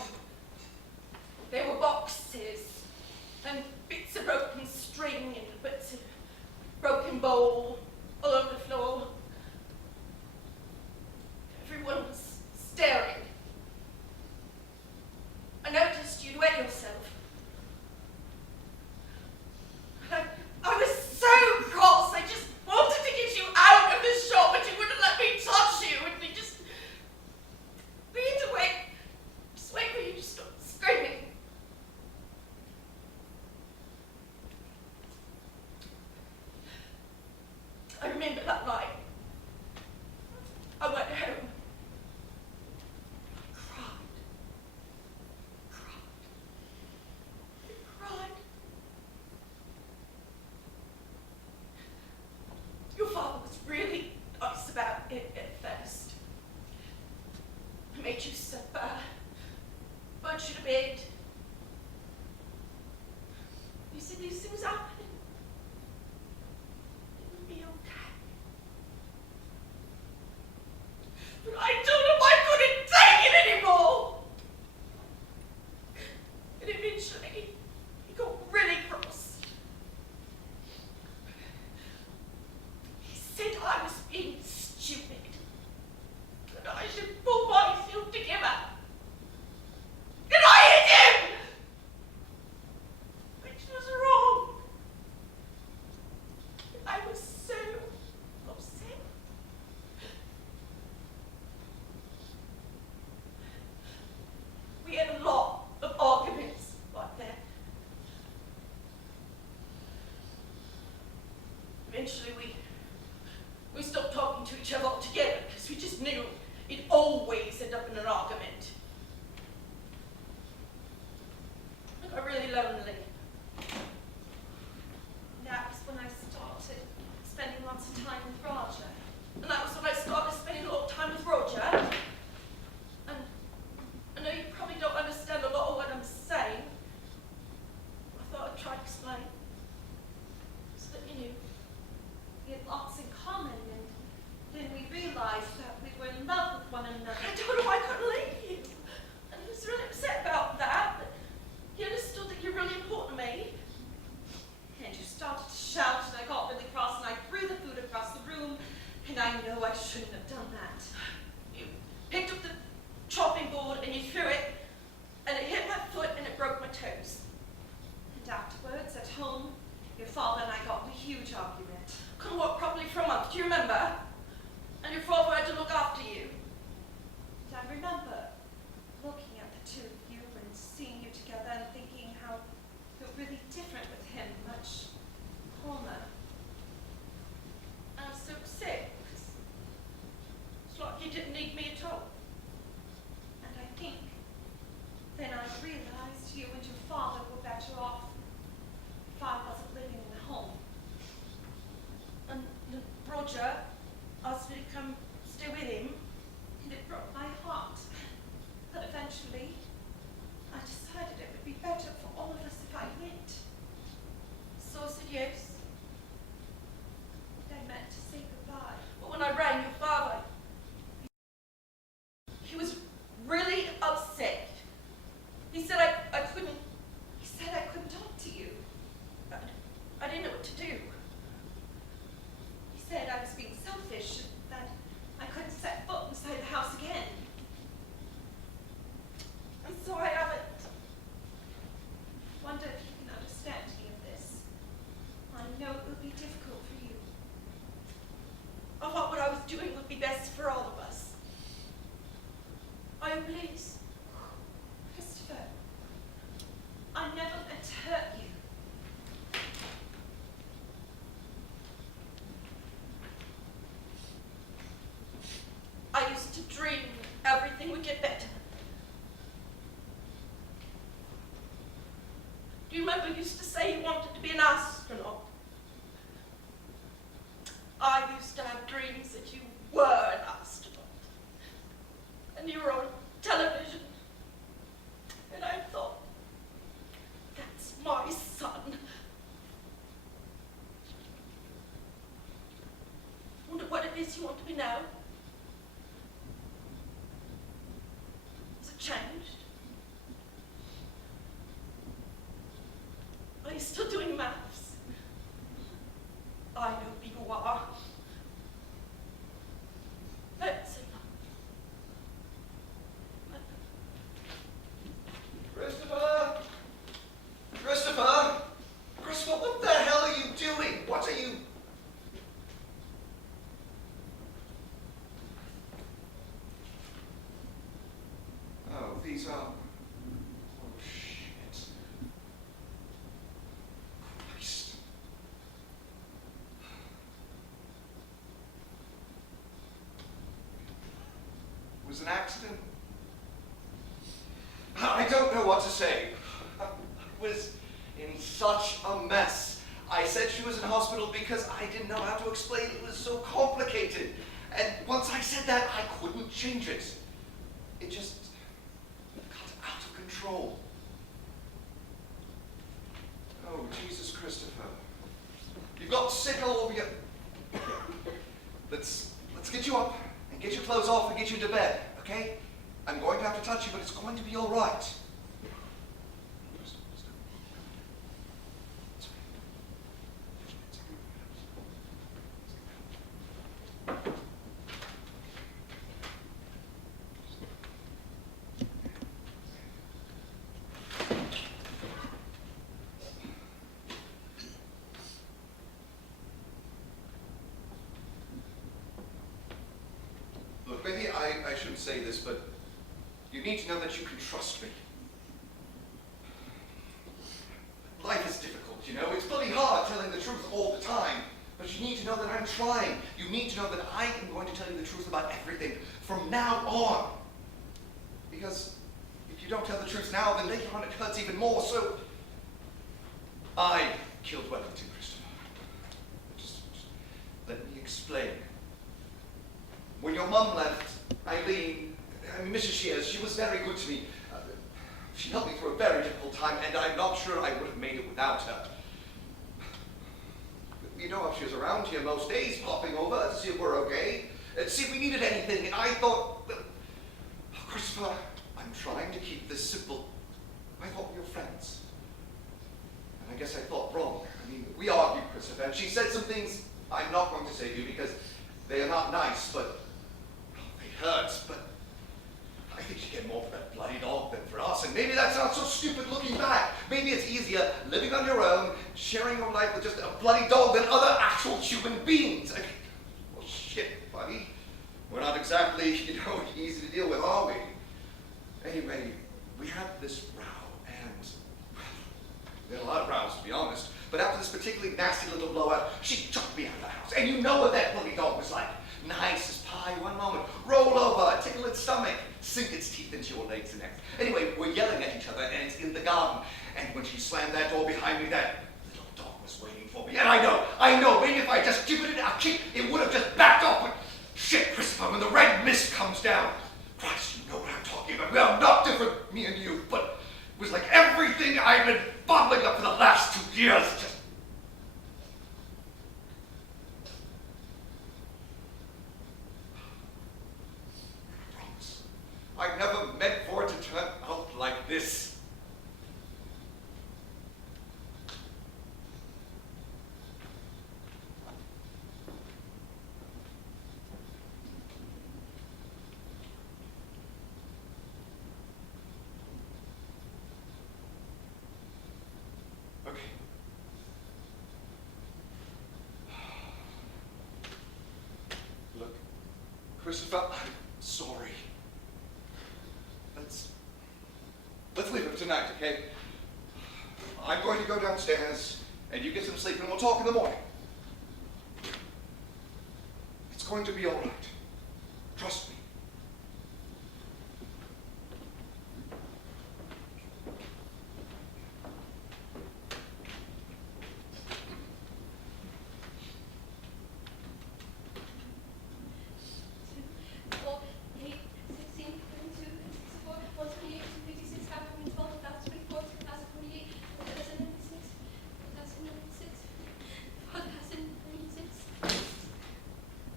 There were boxes and bits of broken string and bits of broken bowl all over the floor. Everyone was staring. I noticed you'd wet yourself. And I was so cross. I just wanted to get you out of this shop, but you wouldn't let me touch you. And you just... We had to wait. Just wait for you to stop screaming. I remember that night. I went home. I cried. Your father was really nice about it at first. He made you suffer, put you to bed. You said these things happen. It would be okay. But I told him I couldn't take it anymore. And eventually, he got really cross. He said I was being stupid, that I should pull myself together. And I hit him! Which was wrong. I was so upset. We had a lot of arguments like that. Eventually we stopped talking to each other altogether because we just knew it always ended up in an argument. I got really lonely. That was when I started spending lots of time with Raja. And that was when I started spending a lot of time with shouldn't have done that. You picked up the chopping board and you threw it, and it hit my foot and it broke my toes. And afterwards, at home, your father and I got in a huge argument. Couldn't walk properly for a month, do you remember? And your father had to look after you. And I remember looking at the two of you and seeing you together and thinking how you're really different with him, much calmer. I was so upset because it's like you didn't need me at all. And I think then I realized you and your father were better off if I wasn't living in the home. And Roger asked me to come stay with him. And it broke my heart. But eventually, I decided it would be better for all of us if I went. So I said yes. And I meant to say goodbye. But when I rang your father, he was really upset. He said I couldn't. He said I couldn't talk to you. I didn't know what to do. He said I was being selfish and that I couldn't set foot inside the house again. And so I haven't. Wonder if you can understand me in this. I know it will be difficult for you. I thought what I was doing would be best for all of us. Oh, please. Christopher, I never meant to hurt you. I used to dream everything would get better. Do you remember you used to say you wanted to be an astronaut? I used to have dreams that you were an astronaut. And you were on television. And I thought, that's my son. Wonder what it is you want to be now? Has it changed? Are you still doing maths? I know you are. That's enough. Christopher! Christopher! Christopher, what the hell are you doing? What are you... Oh, these are... Oh, shit. Christ. It was an accident? I don't know what to say. I was in such a mess. I said she was in hospital because I didn't know how to explain it was so complicated. And once I said that, I couldn't change it. It just got out of control. Oh, Jesus, Christopher. You've got sick all over you. Let's get you up and get your clothes off and get you to bed, okay? I'm going to have to touch you, but it's going to be all right. Look, maybe I shouldn't say this, but you need to know that you can trust me. Life is difficult, you know. It's bloody hard telling the truth all the time. But you need to know that I'm trying. You need to know that I am going to tell you the truth about everything from now on. Because if you don't tell the truth now, then later on it hurts even more. So I killed Wellington, Christopher. Just let me explain. When your mum left, Mrs. Shears, she was very good to me. She helped me through a very difficult time, and I'm not sure I would have made it without her. You know how she was around here most days, popping over to see if we're okay, see if we needed anything, and I thought, well, Christopher, I'm trying to keep this simple. I thought we were friends. And I guess I thought wrong. I mean, we argued, Christopher, and she said some things I'm not going to say to you because they are not nice, but hurts, but I think she'd get more for that bloody dog than for us, and maybe that's not so stupid looking back. Maybe it's easier living on your own, sharing your life with just a bloody dog than other actual human beings. Well, shit, buddy. We're not exactly, easy to deal with, are we? Anyway, we had this row, and we had a lot of rows, to be honest. But after this particularly nasty little blowout, she chucked me out of the house. And you know what that bloody dog was like. Nice as pie one moment, roll over, tickle its stomach, sink its teeth into your legs the next. Anyway, we're yelling at each other, and it's in the garden. And when she slammed that door behind me, that little dog was waiting for me. And I know, maybe if I just given it a kick, it would have just backed off. But shit, Christopher, when the red mist comes down, Christ, you know what I'm talking about. Well, not different, me and you, but it was like everything I've been bottling up for the last 2 years. Just I never meant for it to turn out like this. Okay. Look, Christopher, I'm sorry. Let's leave it tonight, okay? I'm going to go downstairs, and you get some sleep, and we'll talk in the morning. It's going to be all right. Trust me.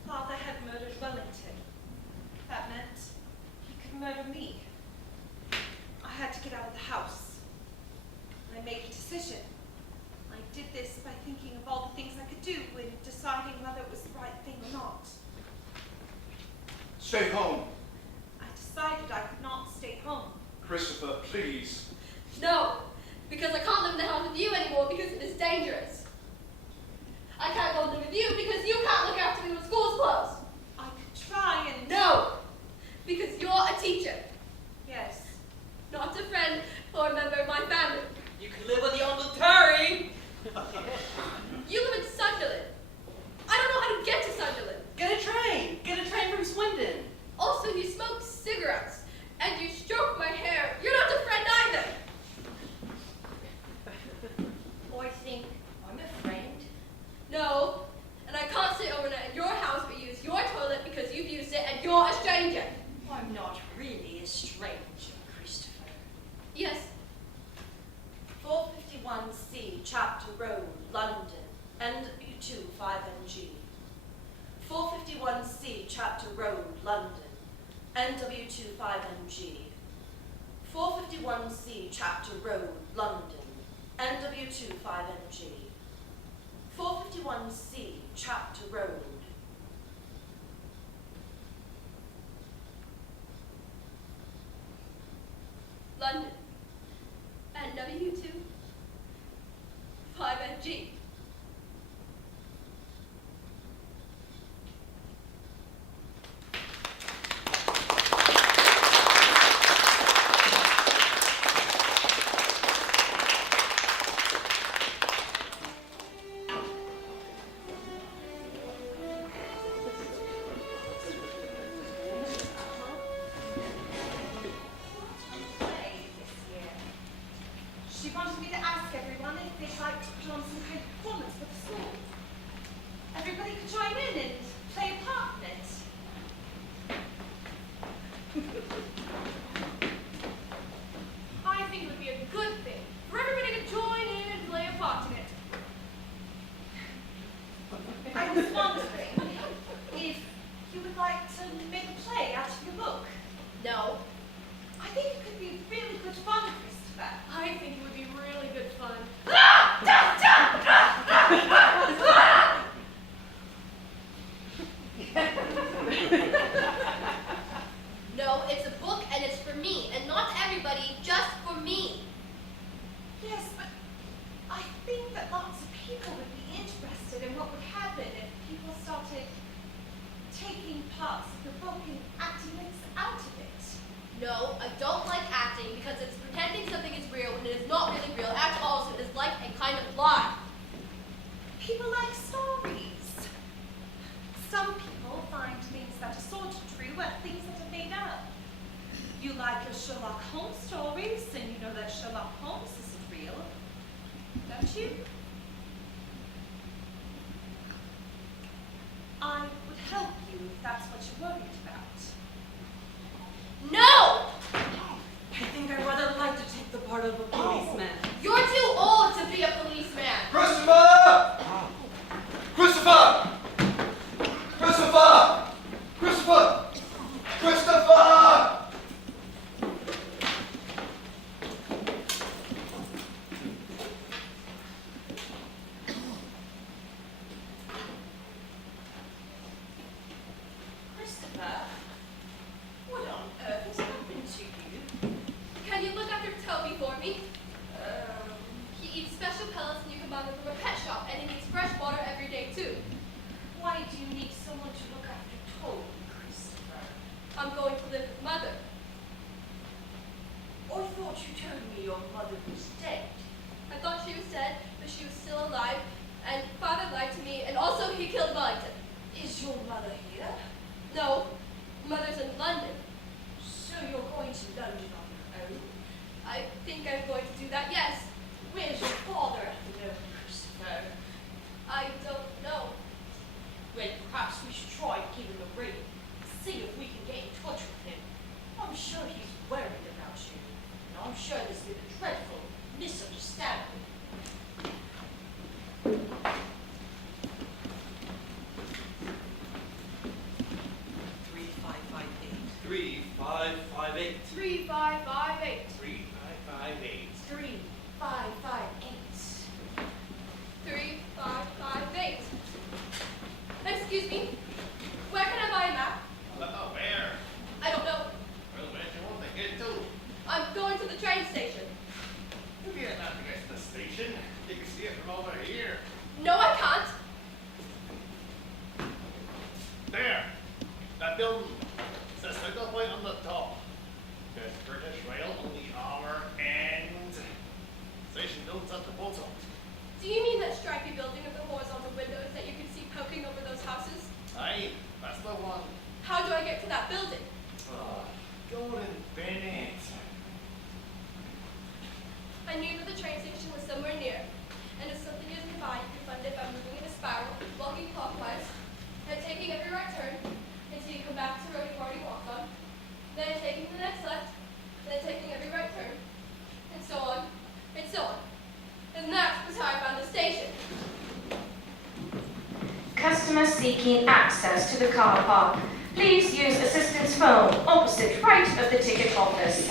Father had murdered Wellington. That meant he could murder me. I had to get out of the house. I made a decision. I did this by thinking of all the things I could do and deciding whether it was the right thing or not. Stay home. I decided I could not stay home. Christopher, please. No, because I can't live in the house with you anymore because it is dangerous. I can't go live with you because you can't look after me when school's closed. I could try and... No, because you're a teacher, Yes. not a friend or a member of my family. You can live with your Uncle Terry. You live in Sunderland. I don't know how to get to Sunderland. Get a train. Get a train from Swindon. Also, you smoke cigarettes and you stroke my hair. You're not a friend either. Oh, I think I'm a friend. No, and I can't stay overnight at your house but use your toilet because you've used it and you're a stranger. I'm not really a stranger, Christopher. Yes, 451C, Chapter Road, London, NW2 5NG. 451C, Chapter Road, London, NW2 5NG. 451C, Chapter Road, London, NW2 5NG. 451C, Chapter Road. London. And W2 5NG. Play this year. She wanted me to ask everyone if they'd like to put on some kind of performance for the school. Everybody could join in and play a part in it. I think it would be a good thing for everybody to join in and play a part in it. I was wondering if you would like to make a play out of your book. No, I think it could be really good fun, Christopher. I think it would be really good fun. acting out of it. No, I don't like acting because it's pretending something is real when it is not really real at all, so it is like a kind of lie. People like stories. Some people find things that are sort of true and things that are made up. You like your Sherlock Holmes stories, and you know that Sherlock Holmes isn't real, don't you? I would help you if that's what you're worried about. No! I think I'd rather like to take the part of a policeman. You're too old to be a policeman. Christopher! Christopher! Christopher! Christopher! Christopher! Christopher, what on earth has happened to you? Can you look after Toby for me? He eats special pellets and you can buy them from a pet shop, and he needs fresh water every day too. Why do you need someone to look after Toby, Christopher? I'm going to live with Mother. I thought you told me your mother was dead. I thought she was dead, but she was still alive, and Father lied to me, and also he killed Wellington. Is your mother here? No, Mother's in London. So you're going to London on your own? I think I'm going to do that, yes. Where's your father at the moment, Christopher? I don't know. Well, perhaps we should try and give him a ring. See if we can get in touch with him. I'm sure he's worried about you. And I'm sure there's been a dreadful misunderstanding. 3558. 3558. 3558. 3558. 3558. Excuse me. Where can I buy a map? Oh, where? I don't know. Well, where do you want to get to? I'm going to the train station. You can't have to get to the station. You can see it from over here. No, I can't. There. That building. Says Linkville point on the top. There's British Rail on the other end. Station buildings at the bottom. Do you mean that stripy building with the horizontal windows that you can see poking over those houses? Aye, that's the one. How do I get to that building? Golden Bennett. I knew that the train station was somewhere near, and if something is nearby, you can find it by moving in a spiral, walking clockwise, and taking every right turn until you come back to the road you've already walked on, then taking the next left, then taking every right turn, and so on, and so on. And that's how I found the station. Customer seeking access to the car park. Please use assistance phone opposite right of the ticket office.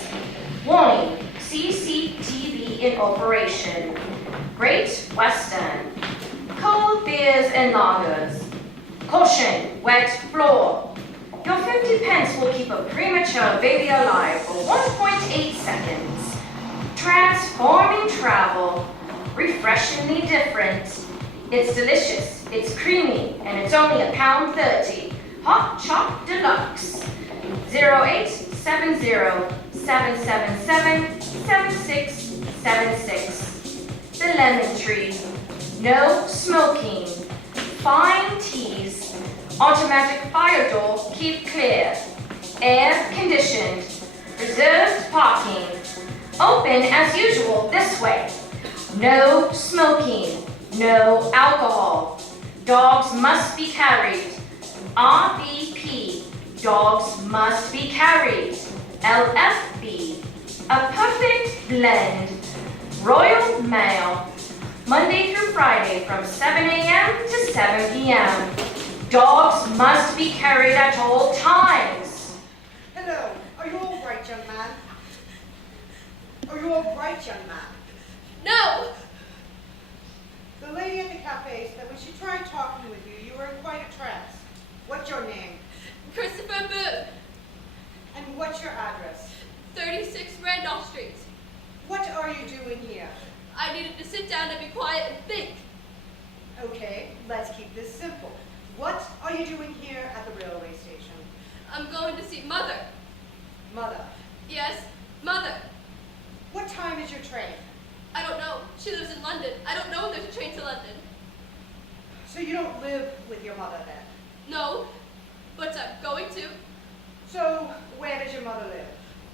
Warning, CCTV in operation. Great Western. Cold beers and lagers. Caution, wet floor. Your 50 pence will keep a premature baby alive for 1.8 seconds. Transforming travel. Refreshingly different. It's delicious, it's creamy, and it's only £1.30. Hot Chop Deluxe. 0870-777-7676. The Lemon Tree. No smoking. Fine teas. Automatic fire door, keep clear. Air conditioned. Reserved parking. Open as usual this way. No smoking. No alcohol. Dogs must be carried. RBP. Dogs must be carried. LFB. A perfect blend. Royal Mail. Monday through Friday from 7 a.m. to 7 p.m. Dogs must be carried at all times. Hello, are you all right, young man? Are you all right, young man? No! The lady at the cafe said when she tried talking with you, you were in quite a trance. What's your name? Christopher Boone, And what's your address? 36 Randolph Street. What are you doing here? I needed to sit down and be quiet and think. Okay, let's keep this simple. What are you doing here at the railway station? I'm going going to see Mother. Mother. Yes, Mother. What time is your train? I don't know. She lives in London. I don't know if there's a train to London. So you don't live with your mother then? No, but I'm going to. So where does your mother live?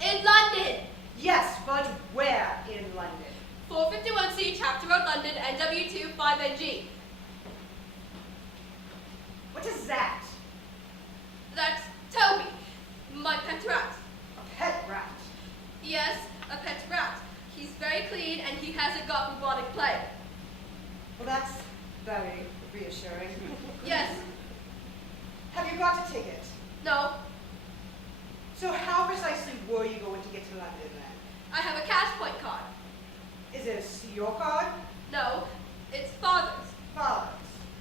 In London! Yes, but where in London? 451C, Chapter Road, London, NW2 5NG. What is that? That's Toby, my pet rat. A pet rat. Yes, a pet rat. He's very clean and he hasn't got bubonic plague. Well, that's very reassuring. Yes. Have you got a ticket? No, So how precisely were you going to get to London then? I have a cash point card. Is this your card? No, it's Father's. Father's.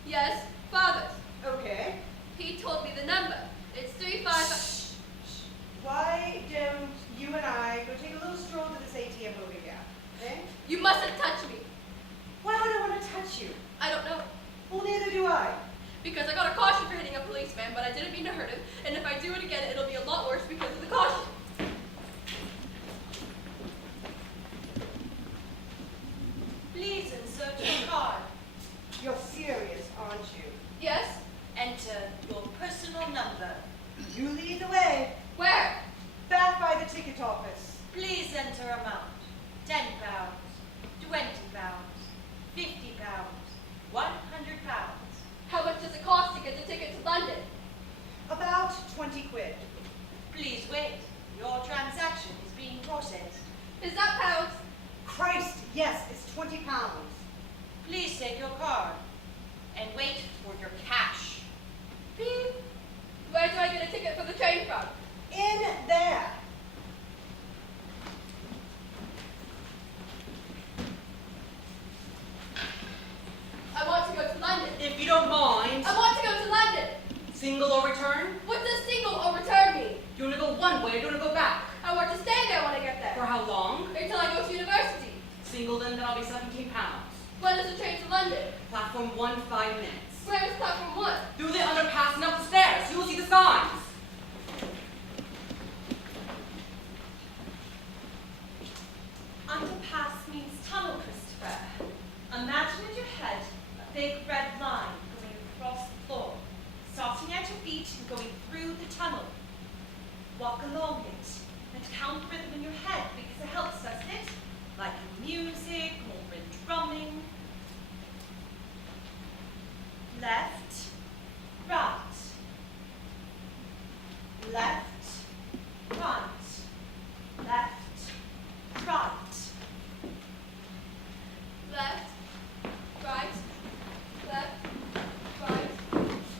Yes, Father's. Okay. He told me the number. It's 35. Why don't you and I go take a little stroll to this ATM over here? Eh? You mustn't touch me. Why would I want to touch you? I don't know. Well, neither do I. Because I got a caution for hitting a policeman, but I didn't mean to hurt him. And if I do it again, it'll be a lot worse because of the caution. Please insert your card. You're serious, aren't you? Yes? Enter your personal number. You lead the way. Where? Back by the ticket office. Please enter amount. £10, £20, £50, £100. How much does it cost to get the ticket to London? About 20 quid. Please wait. Your transaction is being processed. Is that pounds? Christ, yes, it's 20 pounds. Please take your card and wait for your cash. Beep. Where do I get a ticket for the train from? In there. I want to go to London. If you don't mind, I want to go to London. single or return? What does single or return mean? Do you want to go one way or do you want to go back? I want to stay there when I get For there. how long? Until I go to university. Single then that'll be £17. When is the train to London? Platform 1, 5 minutes. Where is platform 1? Through the underpass and up the stairs. You will see the signs. Underpass means tunnel, Christopher. Imagine in your head a big red line going across the floor, starting at your feet and going through the tunnel. Walk along it and count rhythm in your head because it helps, doesn't it? Like in music or in drumming. Left, right. Left, right. Left, right. Left, right, left, right,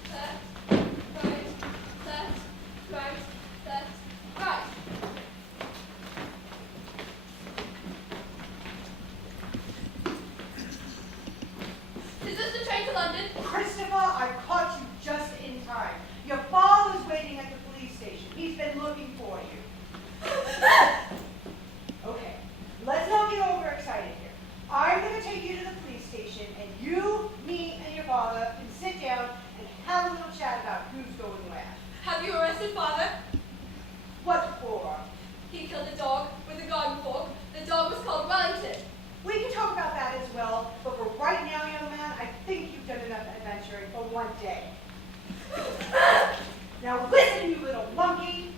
left, right, left, right, left, right. Is this the train to London? Christopher, I've caught you just in time. Your father's waiting at the police station. He's been looking for you. Okay, let's not get overexcited here. I'm going to take you to the police station, and you, me, and your father can sit down and have a little chat about who's going where. Have you arrested Father? What for? He killed a dog with a garden fork. The dog was called Wellington. We can talk about that as well, but for right now, young man, I think you've done enough adventuring for one day. Now listen, you little monkey.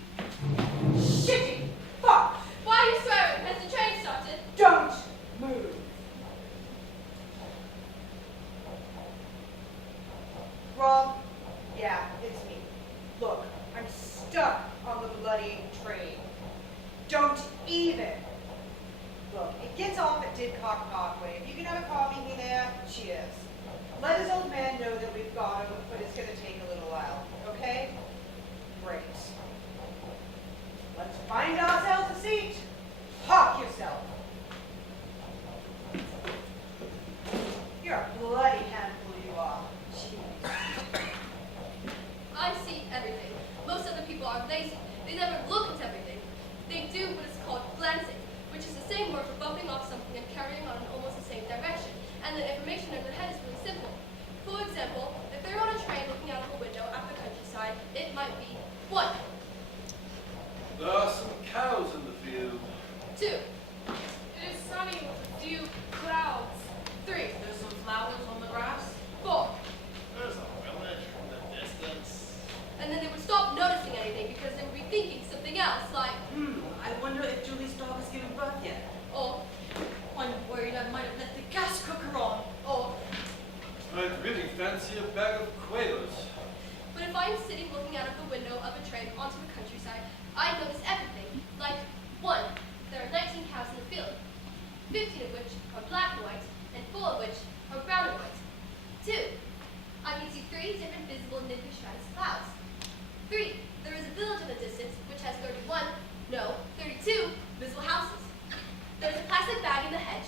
Shitty fuck. Why are you swearing? Has the train started? Don't move. Rob, yeah, it's me. Look, I'm stuck on the bloody train. Don't even. Look, it gets off at Didcot Parkway. If you can have a car meet me there, cheers. Let his old man know that we've got him, but it's going to take a little while, okay? Great. Let's find ourselves a seat. Park yourself. You're a bloody handful, you are. Jeez. I see everything. Most other people are lazy. They never look at everything. They do what is called glancing, which is the same word for bumping off something and carrying on in almost the same direction. And the information in their head is really simple. For example, if they're on a train looking out of a window at the countryside, it might be 1. because they would be thinking something else, like, I wonder if Julie's dog has given birth yet. or, I'm worried I might have let the gas cooker on. or. I'd really fancy a bag of quavers. But if I'm sitting looking out of the window of a train onto the countryside, I notice everything. Like, 1, there are 19 cows in the field, 15 of which are black and white, and 4 of which are brown and white. 2, I can see 3 different visible nimby stratus clouds. 3, there is a village in the distance which has 32 visible houses. There's a plastic bag in the hedge.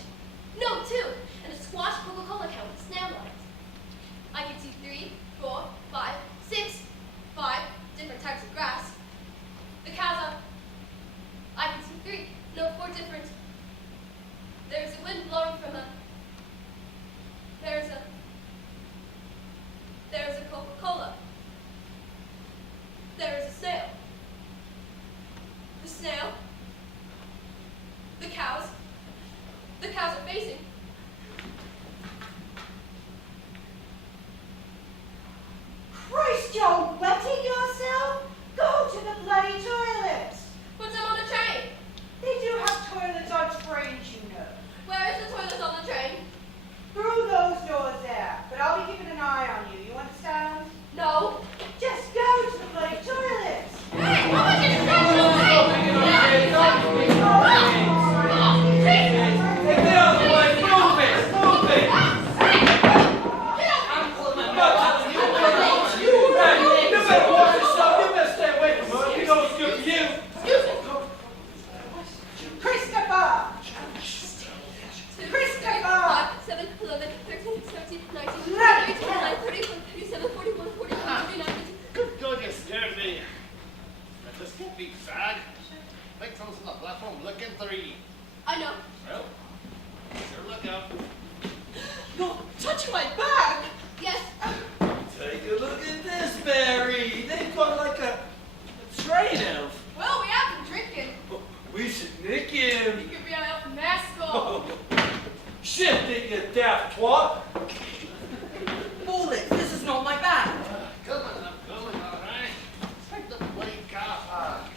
No, 2, and a squashed Coca-Cola can with a snail on it. I can see 3, 4, 5, 6, 5 different types of grass. The cows are, I can see 4 different. There's a wind blowing from a, there's a Coca-Cola. There is a snail. The snail, the cows are facing. Christ, you're wetting yourself? Go to the bloody toilet. But I'm on the train. They do have toilets on trains, you know. Where is the toilet on the train? Through those doors there. But I'll be keeping an eye on you. You understand? No. Just go to the bloody toilet. Hey, how much is that? Get out of the way! Move it! Move it! Hey, you better watch yourself. You better stay away from her. You know it's good for you. Christopher! 2, Christopher! 5, 7, 11, 13, 17, 19, 20, 21, 29, 30, 37, 41, 42, 49, 50. Good God, you scared me. This can't be sad. I think someone's on the platform looking for you. I know. Well, sure look out. You're touching my bag. Yes. Take a look at this, Barry. They've got like a train elf. Well, we have been drinking. We should nick You him. could be our elf mascot. Oh. Shift it, you daft twat. Bullets, this is not my bag. Coming, I'm coming, all right. Take the wake up.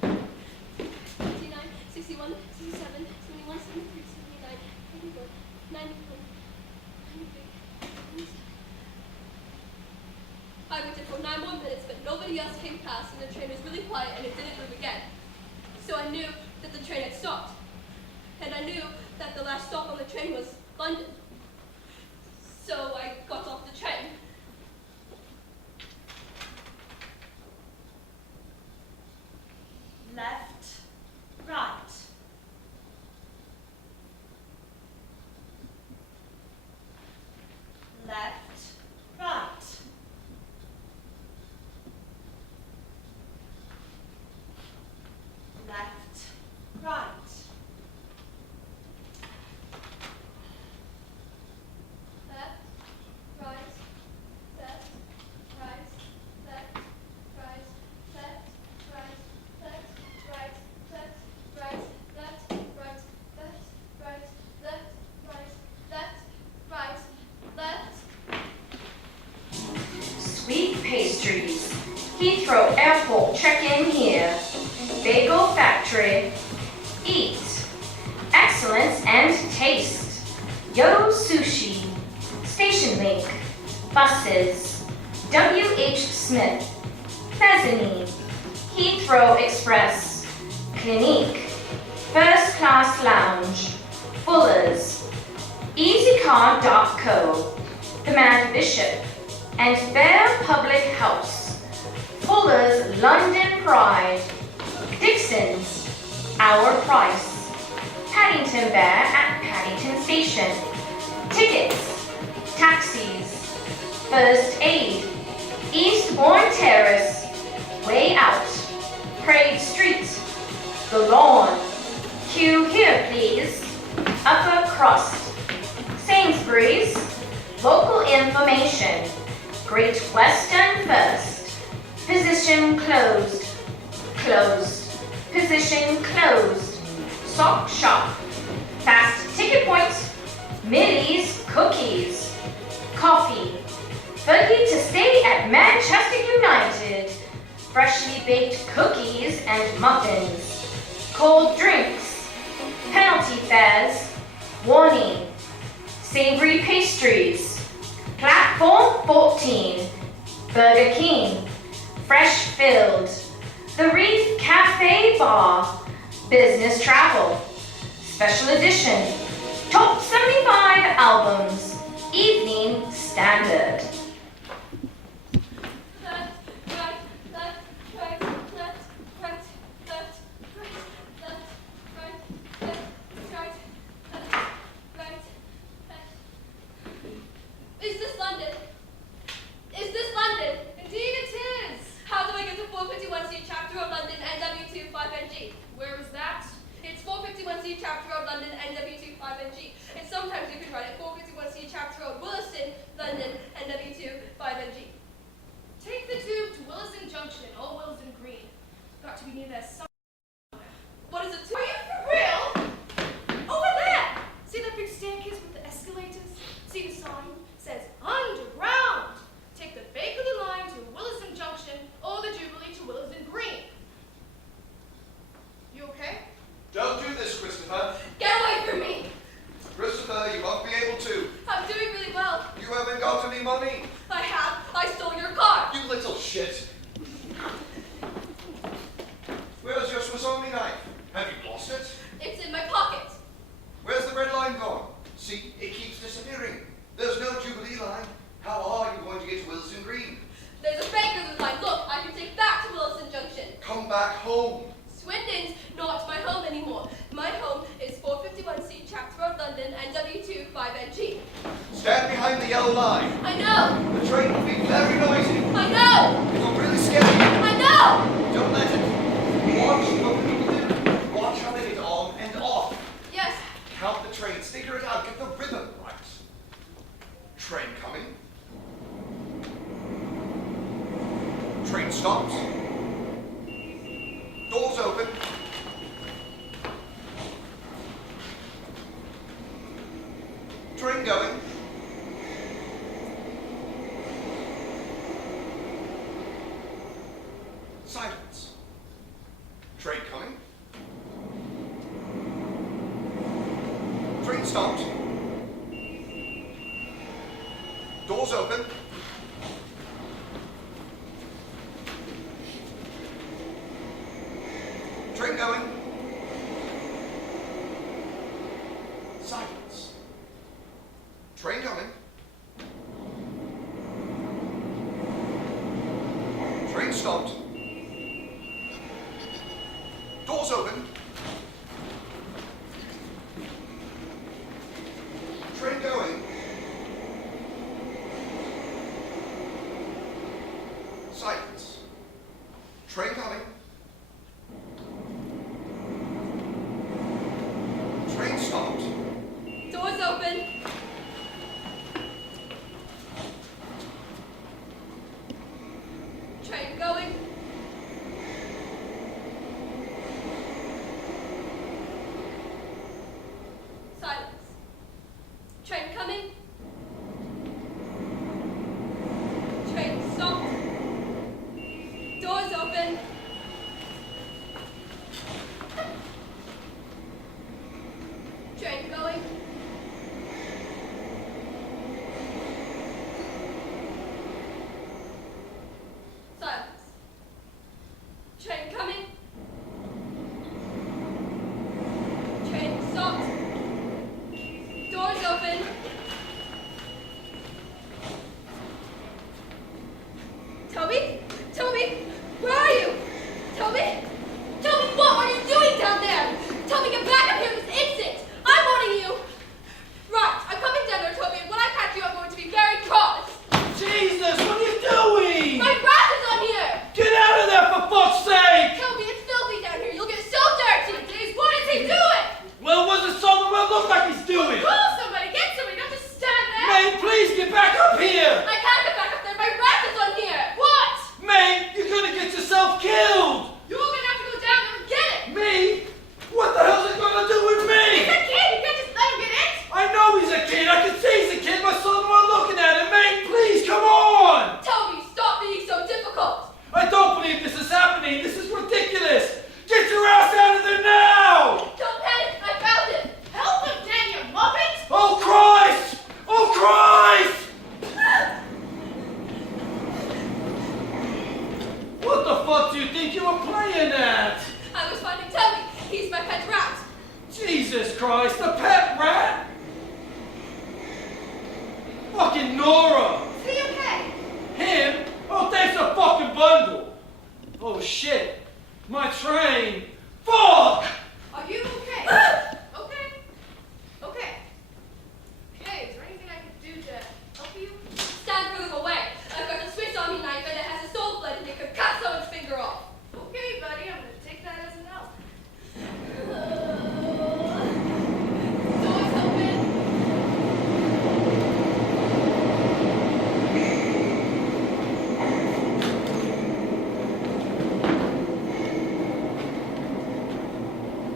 59, 61, 67, 71, 73, 79, 84, 94, 93, 97. I waited for 9 more minutes, but nobody else came past, and the train was really quiet, and it didn't move again. So I knew that the train had stopped. And I knew that the last stop on the train was London. So I got off the train. Left, right. Left, right. Left, right. Left, right, left, right, left, right, left, right, left, right, left, right, left, right, left, right, left, right, left, right, left. Sweet pastries. Heathrow Airport check-in here. Bagel Factory. Eat. Excellence and taste. Yo Sushi. Station Link. Buses. W.H. Smith. Mezzanine. Heathrow Express. Clinique. First Class Lounge. Fuller's. EasyCar.co. The Mad Bishop. And Bear Public House. Fuller's London Pride. Dixon's. Our Price. Paddington Bear at Paddington Station. Tickets. Taxis. First Aid. Eastbourne Terrace. Way Out. Praed Street. The Lawn. Queue here, please. Upper Crust. Sainsbury's. Local information. Great Western First. Position closed. Closed. Position closed. Sock shop. Fast ticket point. Millie's Cookies. Coffee. 30 to stay at Manchester United. freshly baked cookies and muffins, cold drinks, penalty fares, warning, savory pastries, platform 14, Burger King, fresh filled, the Reef Cafe Bar, business travel, special edition, top 75 albums, evening standard. Is this London? Is this London? Indeed it is. How do I get to 451C Chapter Road, London, NW2 5NG? Where is that? It's 451C Chapter Road, London, NW2 5NG. And sometimes you can write it 451C Chapter Road, Williston, London, NW2 5NG. Take the tube to Williston Junction, Old Williston Green. Got to be near there somewhere. What is it? Are you for real? Over there! See that big staircase with the escalators? See the sign? Says underground. Take the Bakerloo line to Williston Junction or the Jubilee to Williston Green. You okay? Don't do this, Christopher. Get away from me! Christopher, you won't be able to. I'm doing really well. You haven't got any money. I have. I stole your car. You little shit. Where's your Swiss Army knife? Have you lost it? It's in my pocket. Where's the red line gone? See, it keeps disappearing. There's no Jubilee line. How are you going to get to Williston Green? There's a Bakerloo line. Look, I can take back to Williston Junction. Come back home. Swindon's not my home anymore. My home is 451C Chapter Road, London, NW2 5NG. Stand behind the yellow line. I know. The train will be very noisy. I know. It will really scare you. I know. Don't let it. Watch what people do. Watch how they get on and off. Yes. Count the trains. Figure it out. Get the rhythm right. Train coming. Train stops. Doors open. Train going. Silence. Train coming. Train stopped. Doors open. Train going. Silence. Train coming. Train stopped. Doors open. Train going. Silence. Train coming. Train stopped. Doors open. Train going. Silence. Train coming. Train stopped. Doors open. Train think you were playing at? I was finding Toby. He's my pet rat. Jesus Christ, the pet rat? Fucking Nora! Is he okay? Him? Oh, thanks a fucking bundle! Oh shit, my train! Fuck! Are you okay? Okay. Okay. Hey, is there anything I can do to help you? Stand further away. I've got a Swiss Army knife and it has a sword blade and it could cut someone's finger off. Okay, buddy, I'm gonna take that as an help. Doors open.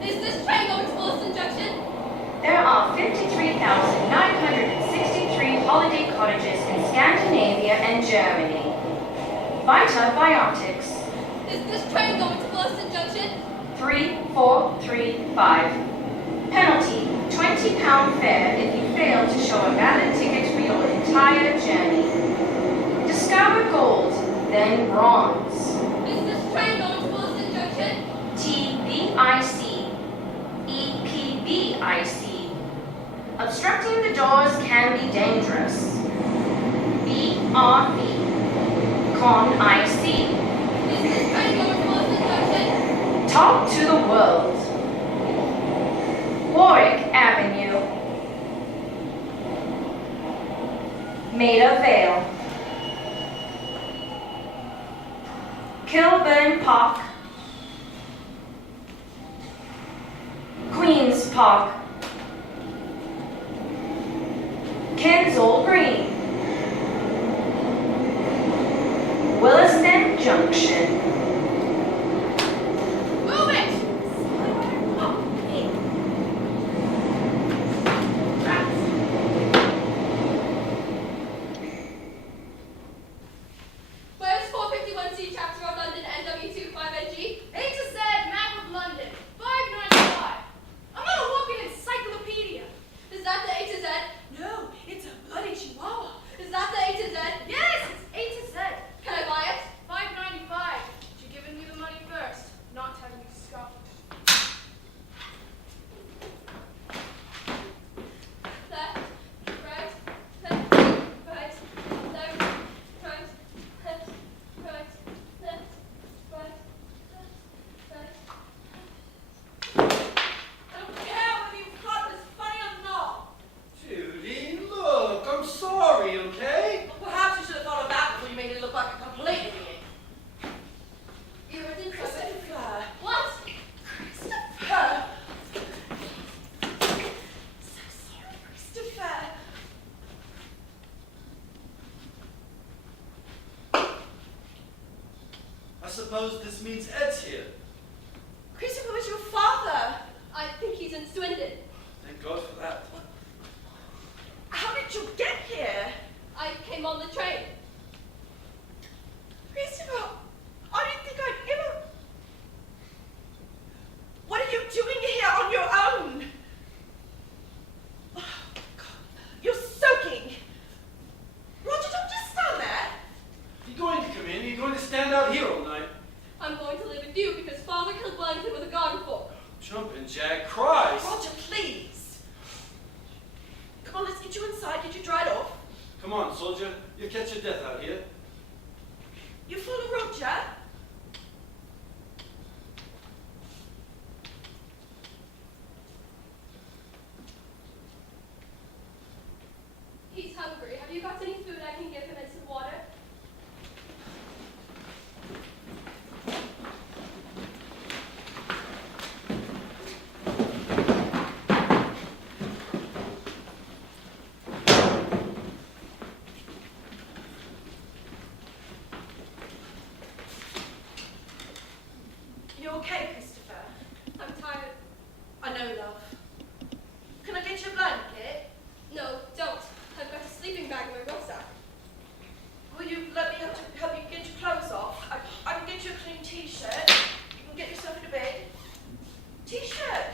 Is this train going to Wilson Junction? There are 53,963 holiday cottages in Scandinavia and Germany. Vita Biotics, Is this train going to Wilson Junction? 3435. Penalty, £20 fare if you fail to show a valid ticket for your entire journey. Discover gold, then bronze. Is this train going to Wilson Junction? TVIC, EPBIC. Obstructing the doors can be dangerous. BRB, Con IC. Is this train going to Wilson Junction? Talk to the world. Warwick Avenue. Maida Vale. Kilburn Park. Queen's Park. Kensal Green. Williston Junction. Move it! Where's 451C chapter of London NW25NG? A to Z, map of London. 595. I'm not a walking encyclopedia. Is that the A to Z? No, it's a bloody chihuahua. Is that the A to Z? Yes, it's A to Z. Can I buy it? 595. But you're giving me the money first, not having me scuffed. Left, right, left, right, left, right, left, right, left, right, left, I don't care whether you've caught this funny or not. Judy, look, I'm sorry, okay? Well, perhaps you should have thought of that before you made it look like a complete idiot. You were in Christopher. What? Christopher. So sorry, Christopher. I suppose this means Ed's here. Christopher was your father. I think he's in Swindon. Thank God for that. How did you get here? I came on the train. Christopher, I didn't think I'd ever... What are you doing here on your own? Oh, God. You're soaking. Roger, don't just stand there. You're going to come in, you're going to stand out here all night. I'm going to live with you because Father killed Wellington with a garden fork. Jumping Jack, Christ! Roger, please. Come on, let's get you inside, get you dried off. Come on, soldier, you'll catch your death out here. You follow Roger? He's hungry. Have you got any food I can give him and some water? You okay, Christopher? I'm tired. I know, love. Can I get you a blanket? No, don't. I've got a sleeping bag in my rucksack. Will you let me help you get your clothes off? I can get you a clean t-shirt. You can get yourself into bed. T-shirt.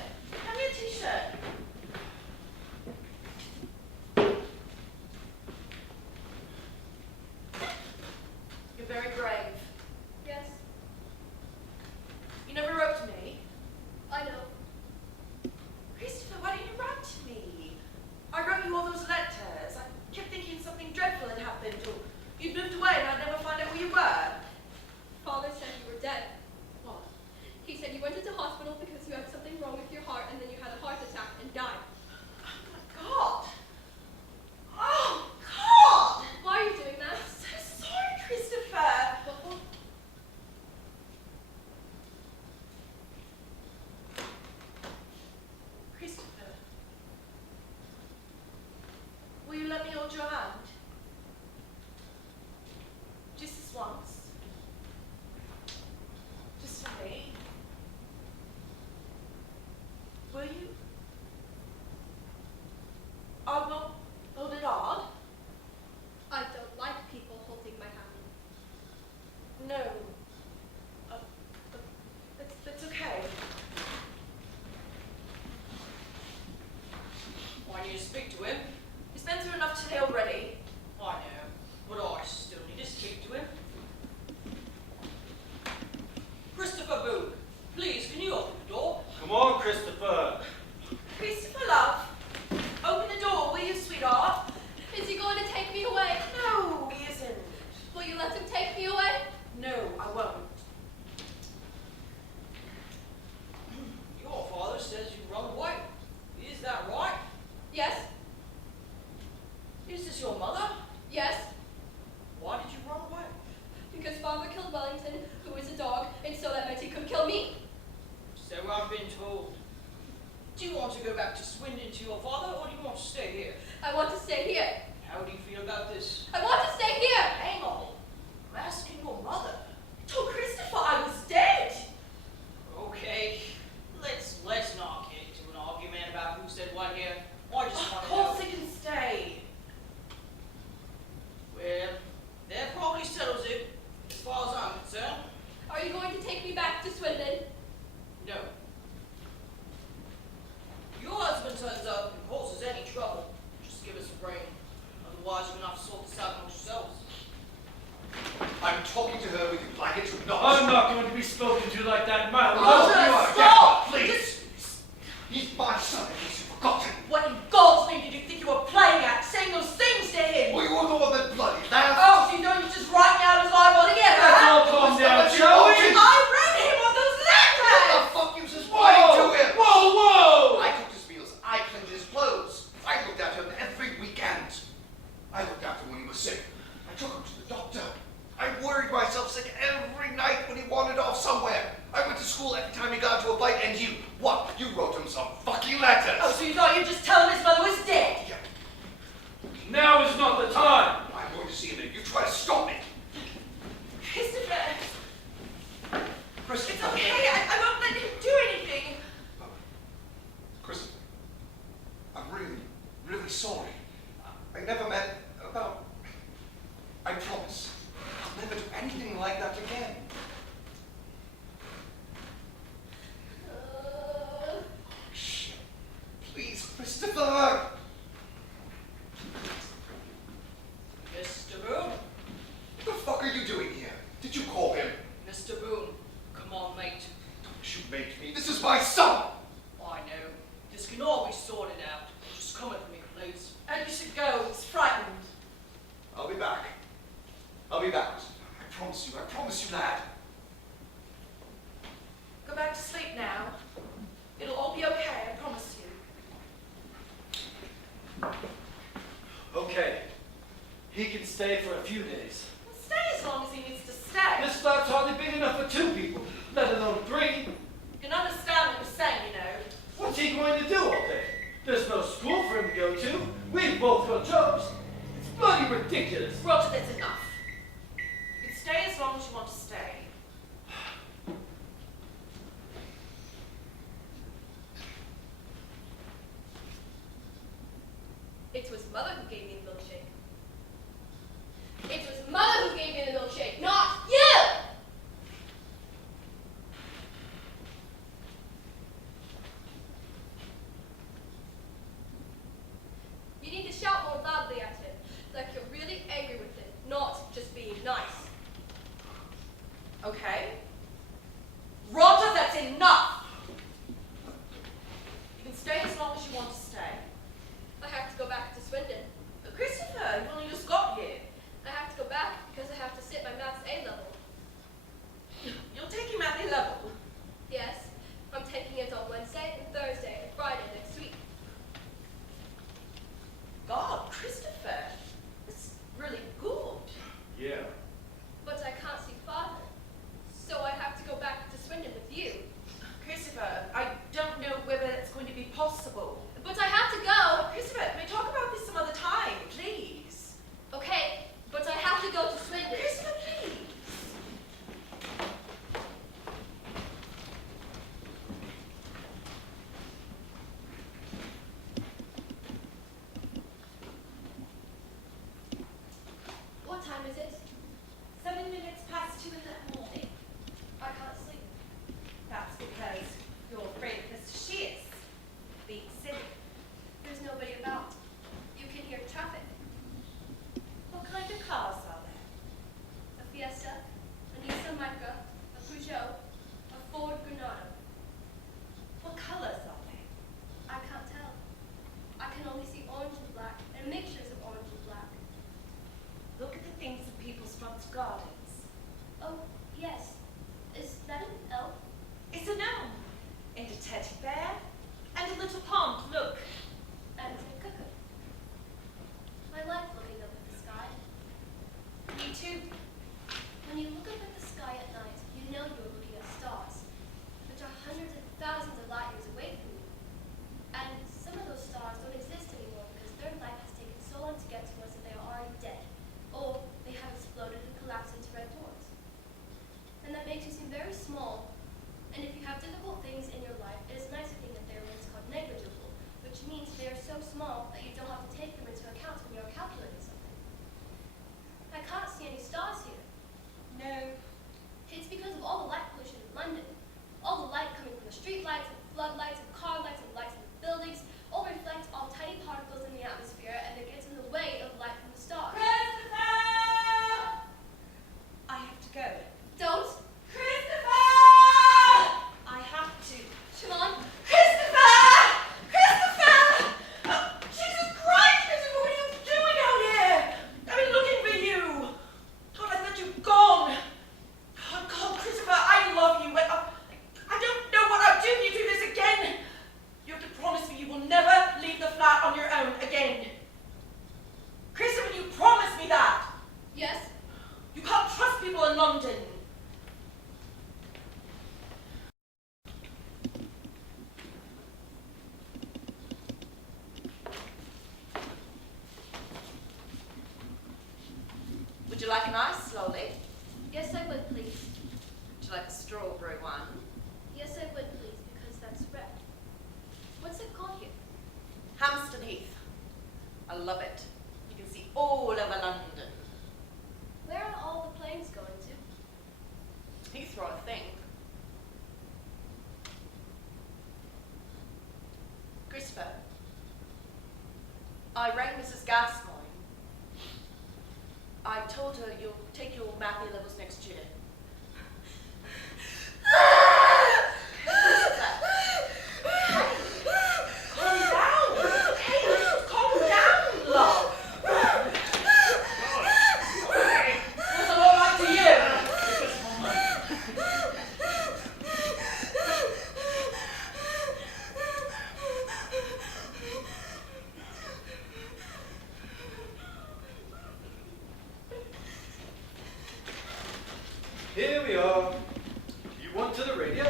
Have me a t-shirt. You're very brave. Yes. that man. Roger, You are stop! deaf, please. He's my son, in case you've forgotten. What in God's name did you think you were playing at, saying those things to him? Well, you were the one that bloody laughed. Oh, so you know you just write me out his life altogether, Let's huh? all calm down, shall we? I read him on those What the letters! fuck you just lying to him? Whoa, whoa! I cooked his meals. I cleaned his clothes. I looked after him every weekend. I looked after him when he was sick. I took him to the doctor. I worried myself sick every night when he wandered off somewhere. I went to school every time he got into a fight, and you, what? You wrote him some fucking letters. Oh, so you thought you'd just tell him his mother was dead? Yeah, Now is not the time. I'm going to see him if you try to stop me. Christopher, Christopher. it's okay. I won't let him do anything. Christopher, I'm really, really sorry. I never meant about... I promise. I'll never do anything like that again. Shh. Please, Christopher. Mr. Boone, What the fuck are you doing here? Did you call him? Mr. Boone, come on, mate. Don't you make me. This is my son. I know. This can all be sorted out. Just come with me, please. And you should go. He's frightened. I'll be back. I'll be back. I promise you, lad. Go back to sleep now. It'll all be okay, I promise you. Okay. He can stay for a few days. Well, stay as long as he needs to stay. This flat's hardly big enough for 2 people, let alone 3. You can understand what you're saying, you know. What's he going to do all day? There's no school for him to go to. We've both got jobs. It's bloody ridiculous. Roger, that's enough. You can stay as long as you want to stay. It was Mother who gave me the milkshake. It was Mother who gave me the milkshake, not you! You need to shout more loudly at him, like you're really angry with him, not just being nice. Okay? Roger, that's enough! You can stay as long as you want to stay. I have to go back to Swindon. But Christopher, you've only just got here. I have to go back because I have to sit my maths A level. You're taking math A level. Yes, I'm taking it on Wednesday and Thursday and Friday next week. God, Christopher, it's really good. Yeah. But I can't see Father, so I have to go back to Swindon with you. Christopher, I don't know whether it's going to be possible. But I have to go! Christopher, can we talk about this some other time, please? Okay, but I have to go to Swindon. Christopher, please. What time is it? 7 minutes past 2 in the morning. I can't sleep. That's because you're afraid of Mr. Shears being silly. There's nobody about. You can hear traffic. What kind of cars are there? A Fiesta, a Nissan Micra, a Peugeot, a Ford Granada. What colors are they? I can't tell. I can only see orange and black and mixtures of orange and black. Look at the things in people's front gardens. Oh, yes. Is that an elf? It's a gnome, and a teddy bear, and a little pond, look. And a cuckoo. I like looking up at the sky. Me too. When you look up at the sky at night, you know you're looking at stars, which are hundreds of thousands of light years away from you. And some of those stars don't exist anymore because their light has taken so long to get to us that they are already dead, or they have exploded and collapsed into red dwarfs. And that makes you seem very small. And if you have difficult things in your life, it is nice to think that they are what's called negligible, which means they are so small that you don't have to take them into account when you're calculating something. I can't see any stars here. No. It's because of all the light pollution in London. All the light coming from the street lights and floodlights and car lights and lights in the buildings all reflect off tiny particles in the atmosphere and it gets in the way of light from the stars. I have to go. Don't. Christopher! like an ice slowly? Yes, I would, please. Would you like a strawberry one? Yes, I would, please, because that's red. What's it called here? Hampstead Heath. I love it. You can see all over London. Where are all the planes going to? Heathrow, I think. Christopher, I rang Mrs. Gascoigne. I told her you'll take your math A levels next year. Calm down. Hey, calm down, love. Was it all right to you? Here we are. You want to the radio?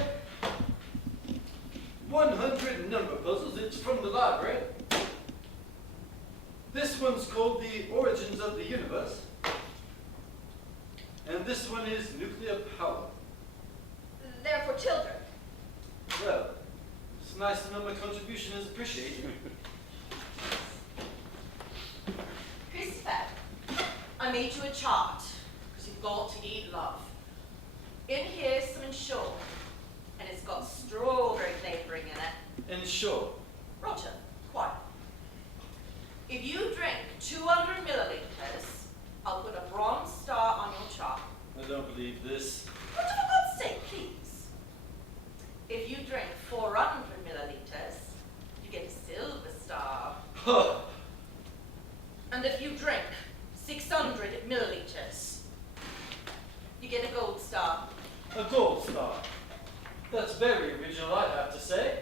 100 number puzzles. It's from the library. This one's called The Origins of the Universe. And this one is nuclear power. They're for children. Well, it's nice to know my contribution is appreciated. Christopher, I made you a chart, because you've got to eat love. In here's some Ensure, and it's got strawberry flavouring in it. And sure, Roger, quiet. If you drink 200 millilitres, I'll put a bronze star on your chart. I don't believe this. Roger, for God's sake, please. If you drink 400 millilitres, you get a silver star. Huh. And if you drink 600 millilitres, you get a gold star. A gold star. That's very original, I'd have to say.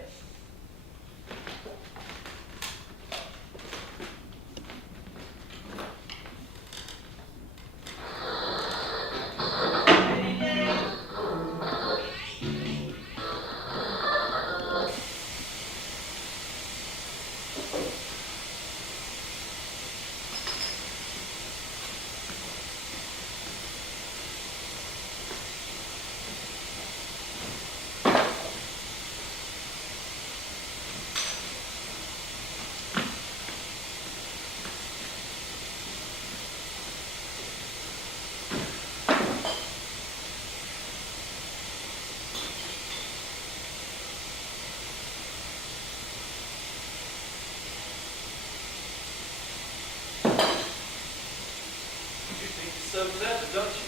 So clever, don't you?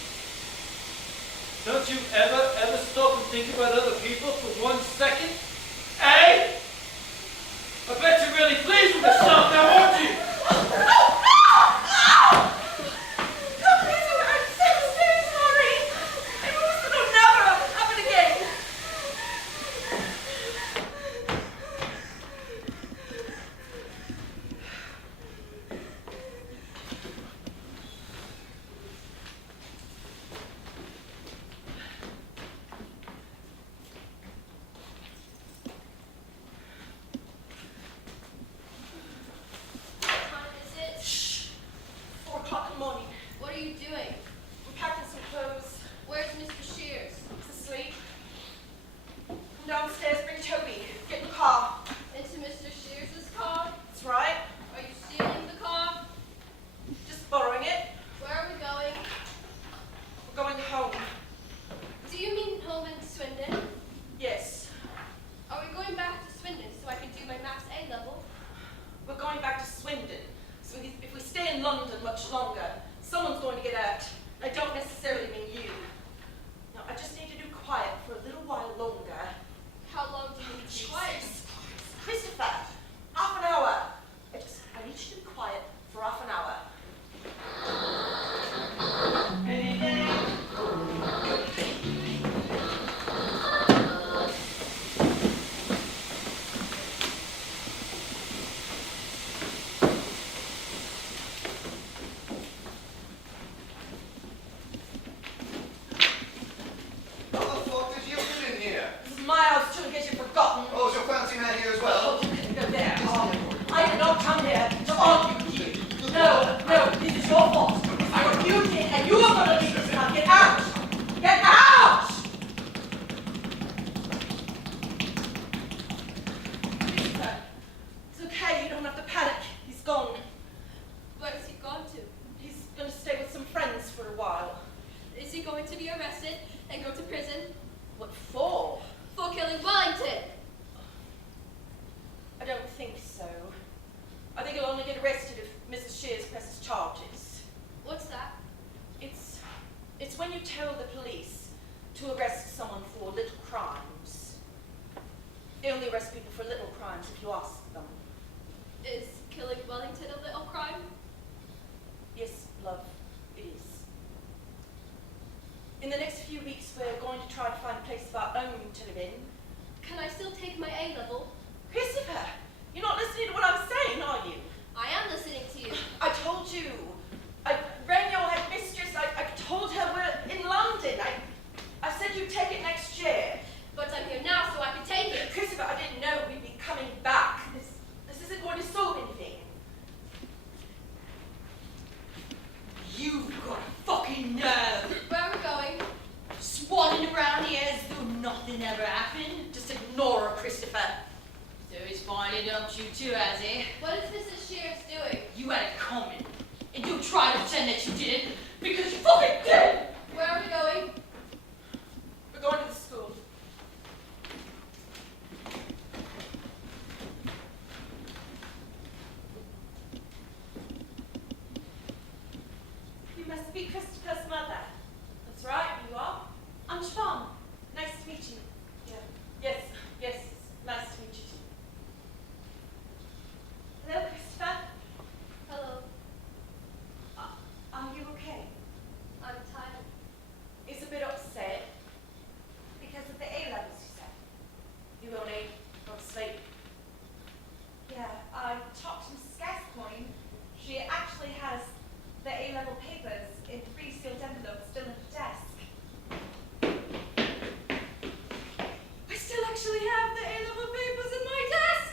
Don't you ever stop and think about other people for 1 second? Eh? I bet you're really pleased with yourself now, aren't you? What time is it? Shh. 4 o'clock in the morning. What are you doing? I'm packing some clothes. Where's Mr. Shears? He's asleep. Come downstairs, bring Toby. Get in the car. Into Mr. Shears's car? That's right. Are you stealing the car? Just borrowing it. Where are we going? We're going home. Do you mean home in Swindon? Yes. Are we going back to Swindon so I can do my Maths A level? We're going back to Swindon. So if we stay in London much longer, someone's going to get hurt. I don't necessarily mean you. Now, I just need to do quiet for a little while longer. How long do you need to be quiet? Jesus. Christopher, half an hour. I need you to be quiet for half an hour. What the fuck did you do in here? This is my house too, in case you've forgotten. Oh, is your fancy man here as well? You couldn't go there. I did not come here to argue with you. No, this is your fault. It's what you did, and you in. Can I still take my A level? Christopher, you're not listening to what I'm saying, are you? I am listening to you. I told you. I rang your headmistress. I told her we're in London. I said you'd take it next year. But I'm here now, so I can take it. Christopher, I didn't know we'd be coming back. This isn't going to solve anything. You've got a fucking nerve. Where are we going? Swanning around here as though nothing ever happened. Just ignore her, Christopher. So he's finally dumped you too, has he? What is Mrs. Shears doing? You had it coming. And don't try to pretend that you didn't, because you fucking did! Where are we going? We're going to the school. You must be Christopher's mother. That's right, you are. I'm Siobhan. Nice to meet you. Yeah. Yes, nice to meet you too. Hello, Christopher. Hello. Are you okay? I'm tired. He's a bit upset. Because of the A levels, you said? You only got to sleep. Yeah, I talked to Mrs. Gascoigne. She actually has the A level papers in 3 sealed envelopes still in her desk. I still actually have the A-level papers in my desk.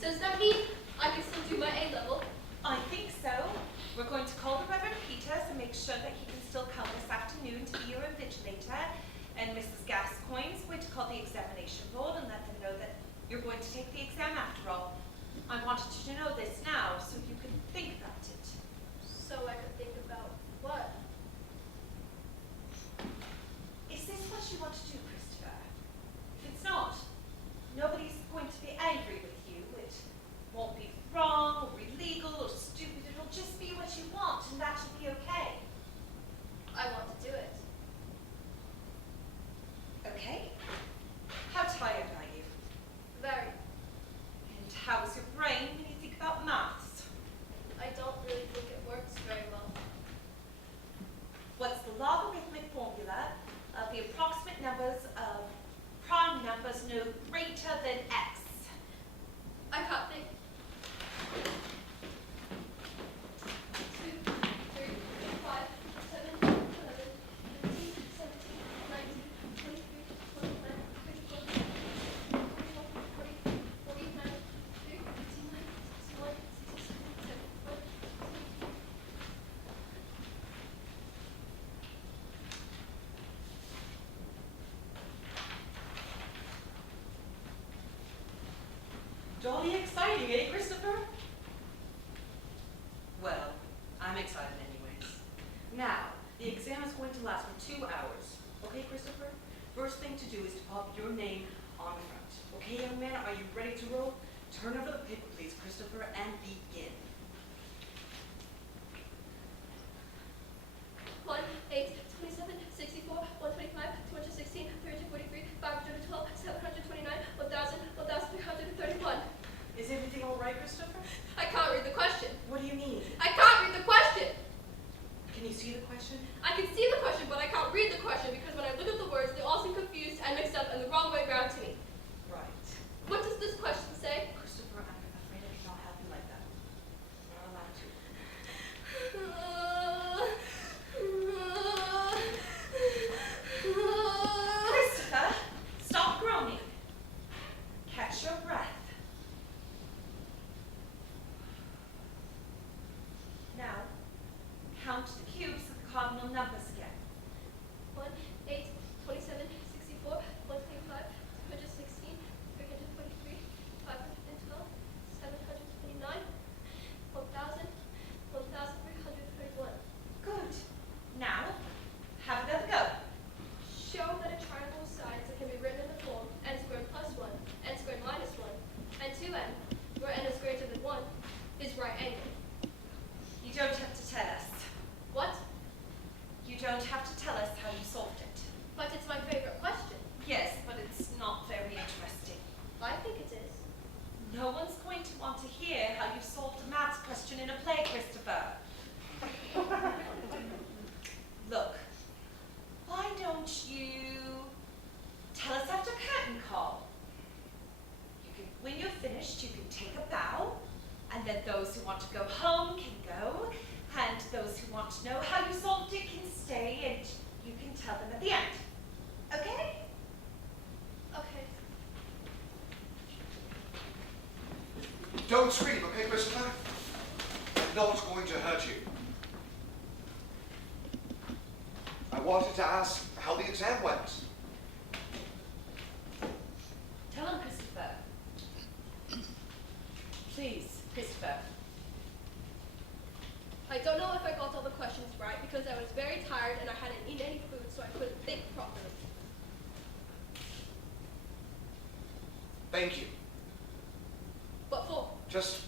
Does that mean I can still do my A level? I think so. We're going to call the Reverend Peters and make sure that he can still come this afternoon to be your invigilator. And Mrs. Gascoigne's going to call the examination board and let them know that you're going to take the exam after all. I wanted you to know this now so you can think about it. So I could think about what? Is this what you want to do, Christopher? If it's not, nobody's going to be angry with you. It won't be wrong or illegal or stupid. It'll just be what you want, and that will be okay. I want to do it. Okay. How tired are you? Very. And how is your brain when you think about maths? I don't really think it works very well. What's the logarithmic formula of the approximate numbers of prime numbers no greater than x? I can't think. 2, 3, 5, 7, 11, 15, 17, 19, 23, 29, 34, 44, 40, 49, 50, 59, 61, 67, 71, 72. Jolly exciting, eh, Christopher? Well, I'm excited anyways. Now, the exam is going to last for 2 hours. Okay, Christopher? First thing to do is to pop your name on the front. Okay, young man, are you ready to roll? Turn over the paper, please, Christopher, and begin. 1, 8, 27, 64, 125, 216, 343, 512, 729, 1,000, 1,331. Is everything all right, Christopher? I can't read the question. What do you mean? I can't read the question. Can you see the question? I can see the question, but I can't read the question because when I look at the words, they all seem confused and mixed up and the wrong way around to me. Right. What does this question say? Christopher, I'm afraid I cannot help you like that. I'm not allowed to. Christopher, stop groaning. Catch your breath. Now, count the cubes of the cardinal numbers again. 1, 8, 27, 64, 125, 216, 343, 512, 729, 1,000, 1,331. Good. Now, have another go. Show that a triangle with sides that can be written in the form n squared plus 1, n squared minus 1, and 2n, where n is greater than 1, is right angled. You don't have to tell us. What? You don't have to tell us how you solved it. But it's my favorite question. Yes, but it's not very interesting. I think it is. No one's going to want to hear how you solved a maths question in a play, Christopher. Look, why don't take a bow, and then those who want to go home can go, and those who want to know how you solved it can stay, and you can tell them at the end. Okay? Okay. Don't scream, okay, Christopher? I'm not going to hurt you. I wanted to ask how the exam went. Tell him, Christopher. Please, Christopher. I don't know if I got all the questions right because I was very tired and I hadn't eaten any food, so I couldn't think properly. Thank you. What for? Just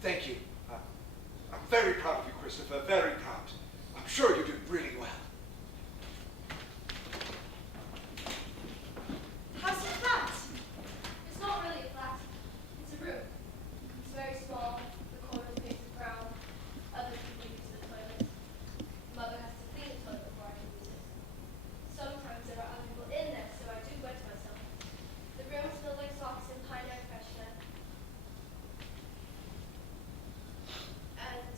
thank you. I'm very proud of you, Christopher, very proud. I'm sure you did really well. How's your flat? It's not really a flat. It's a room. It's very small. The corners painted brown. Other people use the toilet. Mother has to clean the toilet before I can use it. Sometimes there are other people in there, so I do wet myself. The room smells like socks and pine air freshener. And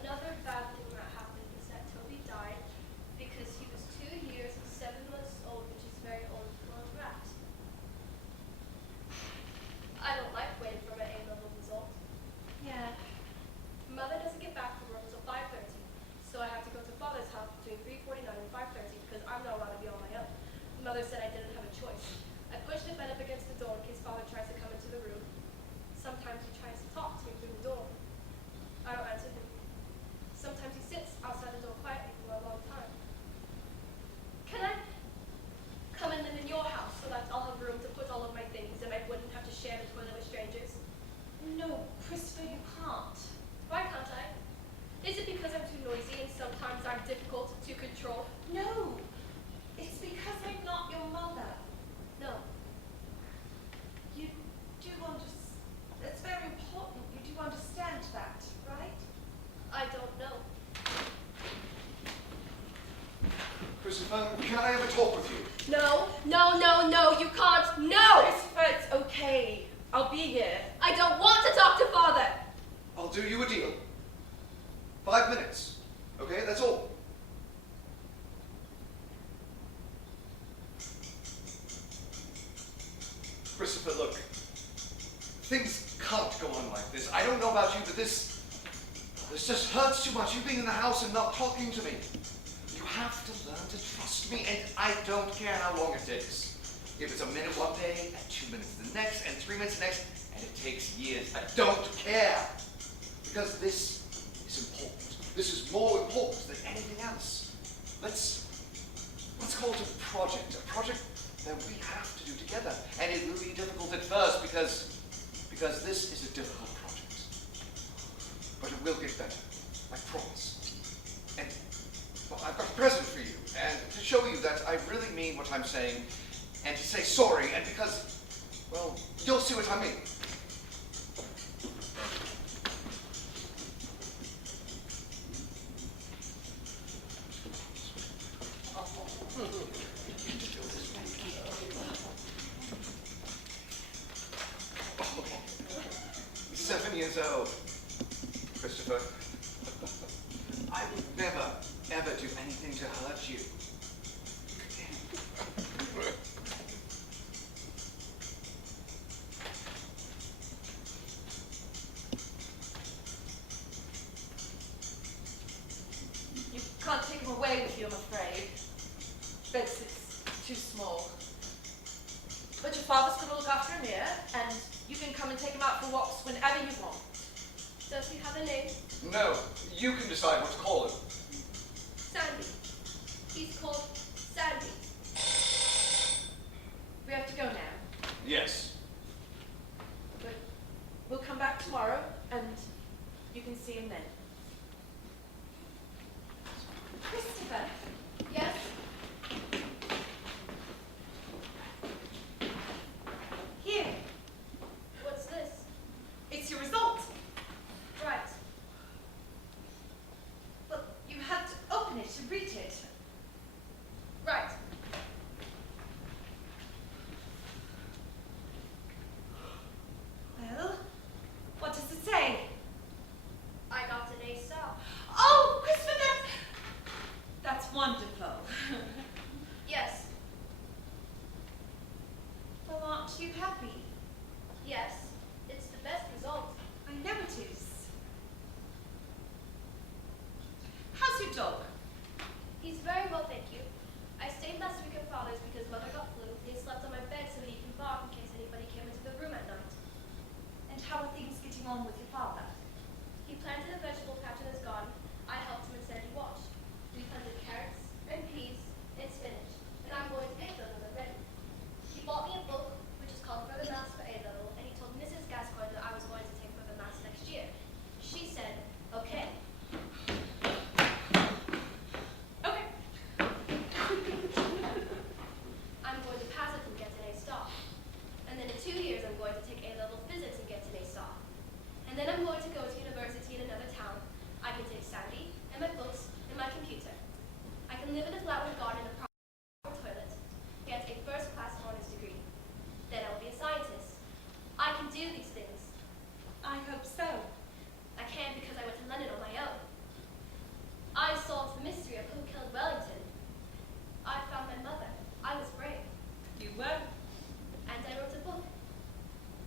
another bad thing that happened is that Toby died because he was 2 years and 7 months old, which is very old for a rat. I don't like waiting for my A-level result. Yeah. Mother doesn't get back from work until 5:30, so I have to go to Father's house between 3:49 and 5:30 because I'm not allowed to be on my own. Mother said I didn't have a choice. I pushed the bed up against the door in case Father tries to come into the room. Sometimes he tries to talk to me through the door. I don't answer him. Sometimes he sits outside the door quietly for a long time. Can I come and live in your house so that I'll have room to put all of my things and I wouldn't have to share the toilet with strangers? No, Christopher, you can't. Why can't I? Is it because I'm too noisy and sometimes I'm difficult to control? No. It's because I'm not your mother. No. You do understand. It's very important. You do understand that, right? I don't know. Christopher, can I have a talk with you? No, no, no, no, you can't. No! Christopher, it's okay. I'll be here. I don't want to talk to Father. I'll do you a deal. 5 minutes. Okay, that's all. Christopher, look. Things can't go on like this. I don't know about you, but this just hurts too much. You being in the house and not talking to me. You have to learn to trust me, and I don't care how long it takes. If it's a minute one day, and 2 minutes the next, and 3 minutes the next, and it takes years, I don't care. Because this is important. This is more important than anything else. Let's call it a project that we have to do together. And it will be difficult at first because this is a difficult project. But it will get better, I promise. And well, I've got a present for you, and to show you that I really mean what I'm saying, and to say sorry, and because, well, you'll see what I mean. Oh, 7 years old, Christopher. I would never, ever do anything to hurt you. You can't take him away with you, I'm afraid. Bed's too small. But your father's going to look after him here, and you can come and take him out for walks whenever you want. Does he have a name? No, you can decide what to call him. Sandy. He's called Sandy. We have to go now, Yes. but we'll come back tomorrow, and you can see him then. Christopher. Yes? Here. What's this? It's your result. Right. Well, you have to open it to read it. you happy? Yes, it's the best result. I know it is. How's your dog? He's very well, thank you. I stayed last week at Father's because Mother got flu, and he slept on my bed so that he can bark in case anybody came into the room at night. And how are things getting on with your father? He planted a vegetable patch in his garden. I helped him and said he watched. We planted carrots and peas and spinach, and I'm going to pick them when they're ready. He bought me a book, which is called Further Maths for A Level, and he told Mrs. Gascoigne that I was going to take Further Maths next year. She said, okay. Okay. I'm going to pass it and get an A star. And then in 2 years, I'm going to take A-level physics and get an A star. And then I'm going to go to university in another town. I can take Sandy and my books and my computer. I can live in a flat with a garden and a proper toilet. Get a first-class honors degree. Then I will be a scientist. I can do these things. I hope so. I can because I went to London on my own. I solved the mystery of who killed Wellington. I found my mother. I was brave. You were. And I wrote a book.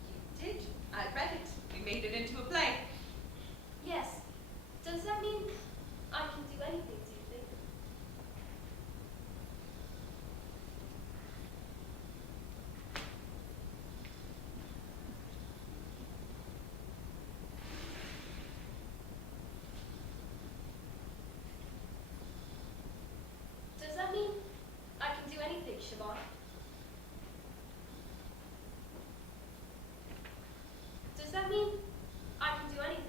You did. I read it. We made it into a play. Yes. Does that mean I can do anything, do you think? Does that mean I can do anything, Siobhan? Does that mean I can do anything?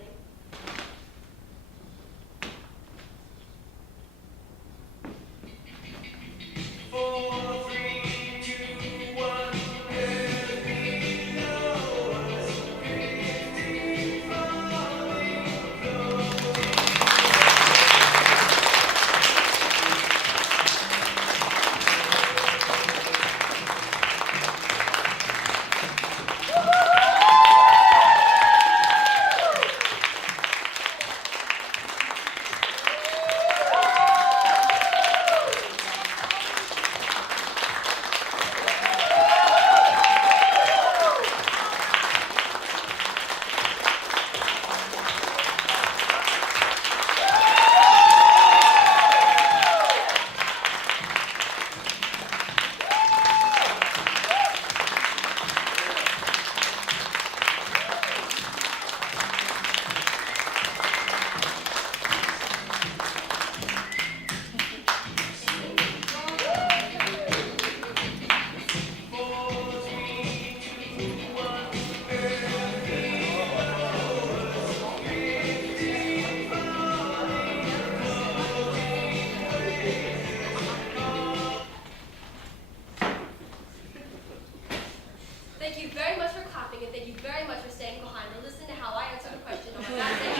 Thank you very much for clapping, and thank you very much for staying behind to listen to how I answer the question on my last day.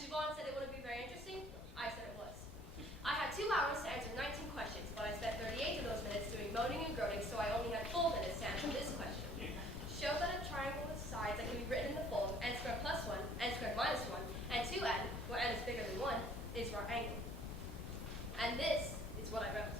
Siobhan said it wouldn't be very interesting. I said it was. I had 2 hours to answer 19 questions, but I spent 38 of those minutes doing moaning and groaning, so I only had 4 minutes to answer this question. Show that a triangle with sides that can be written in the form n squared plus 1, n squared minus 1, and 2n, where n is bigger than 1, is our angle. And this is what I wrote.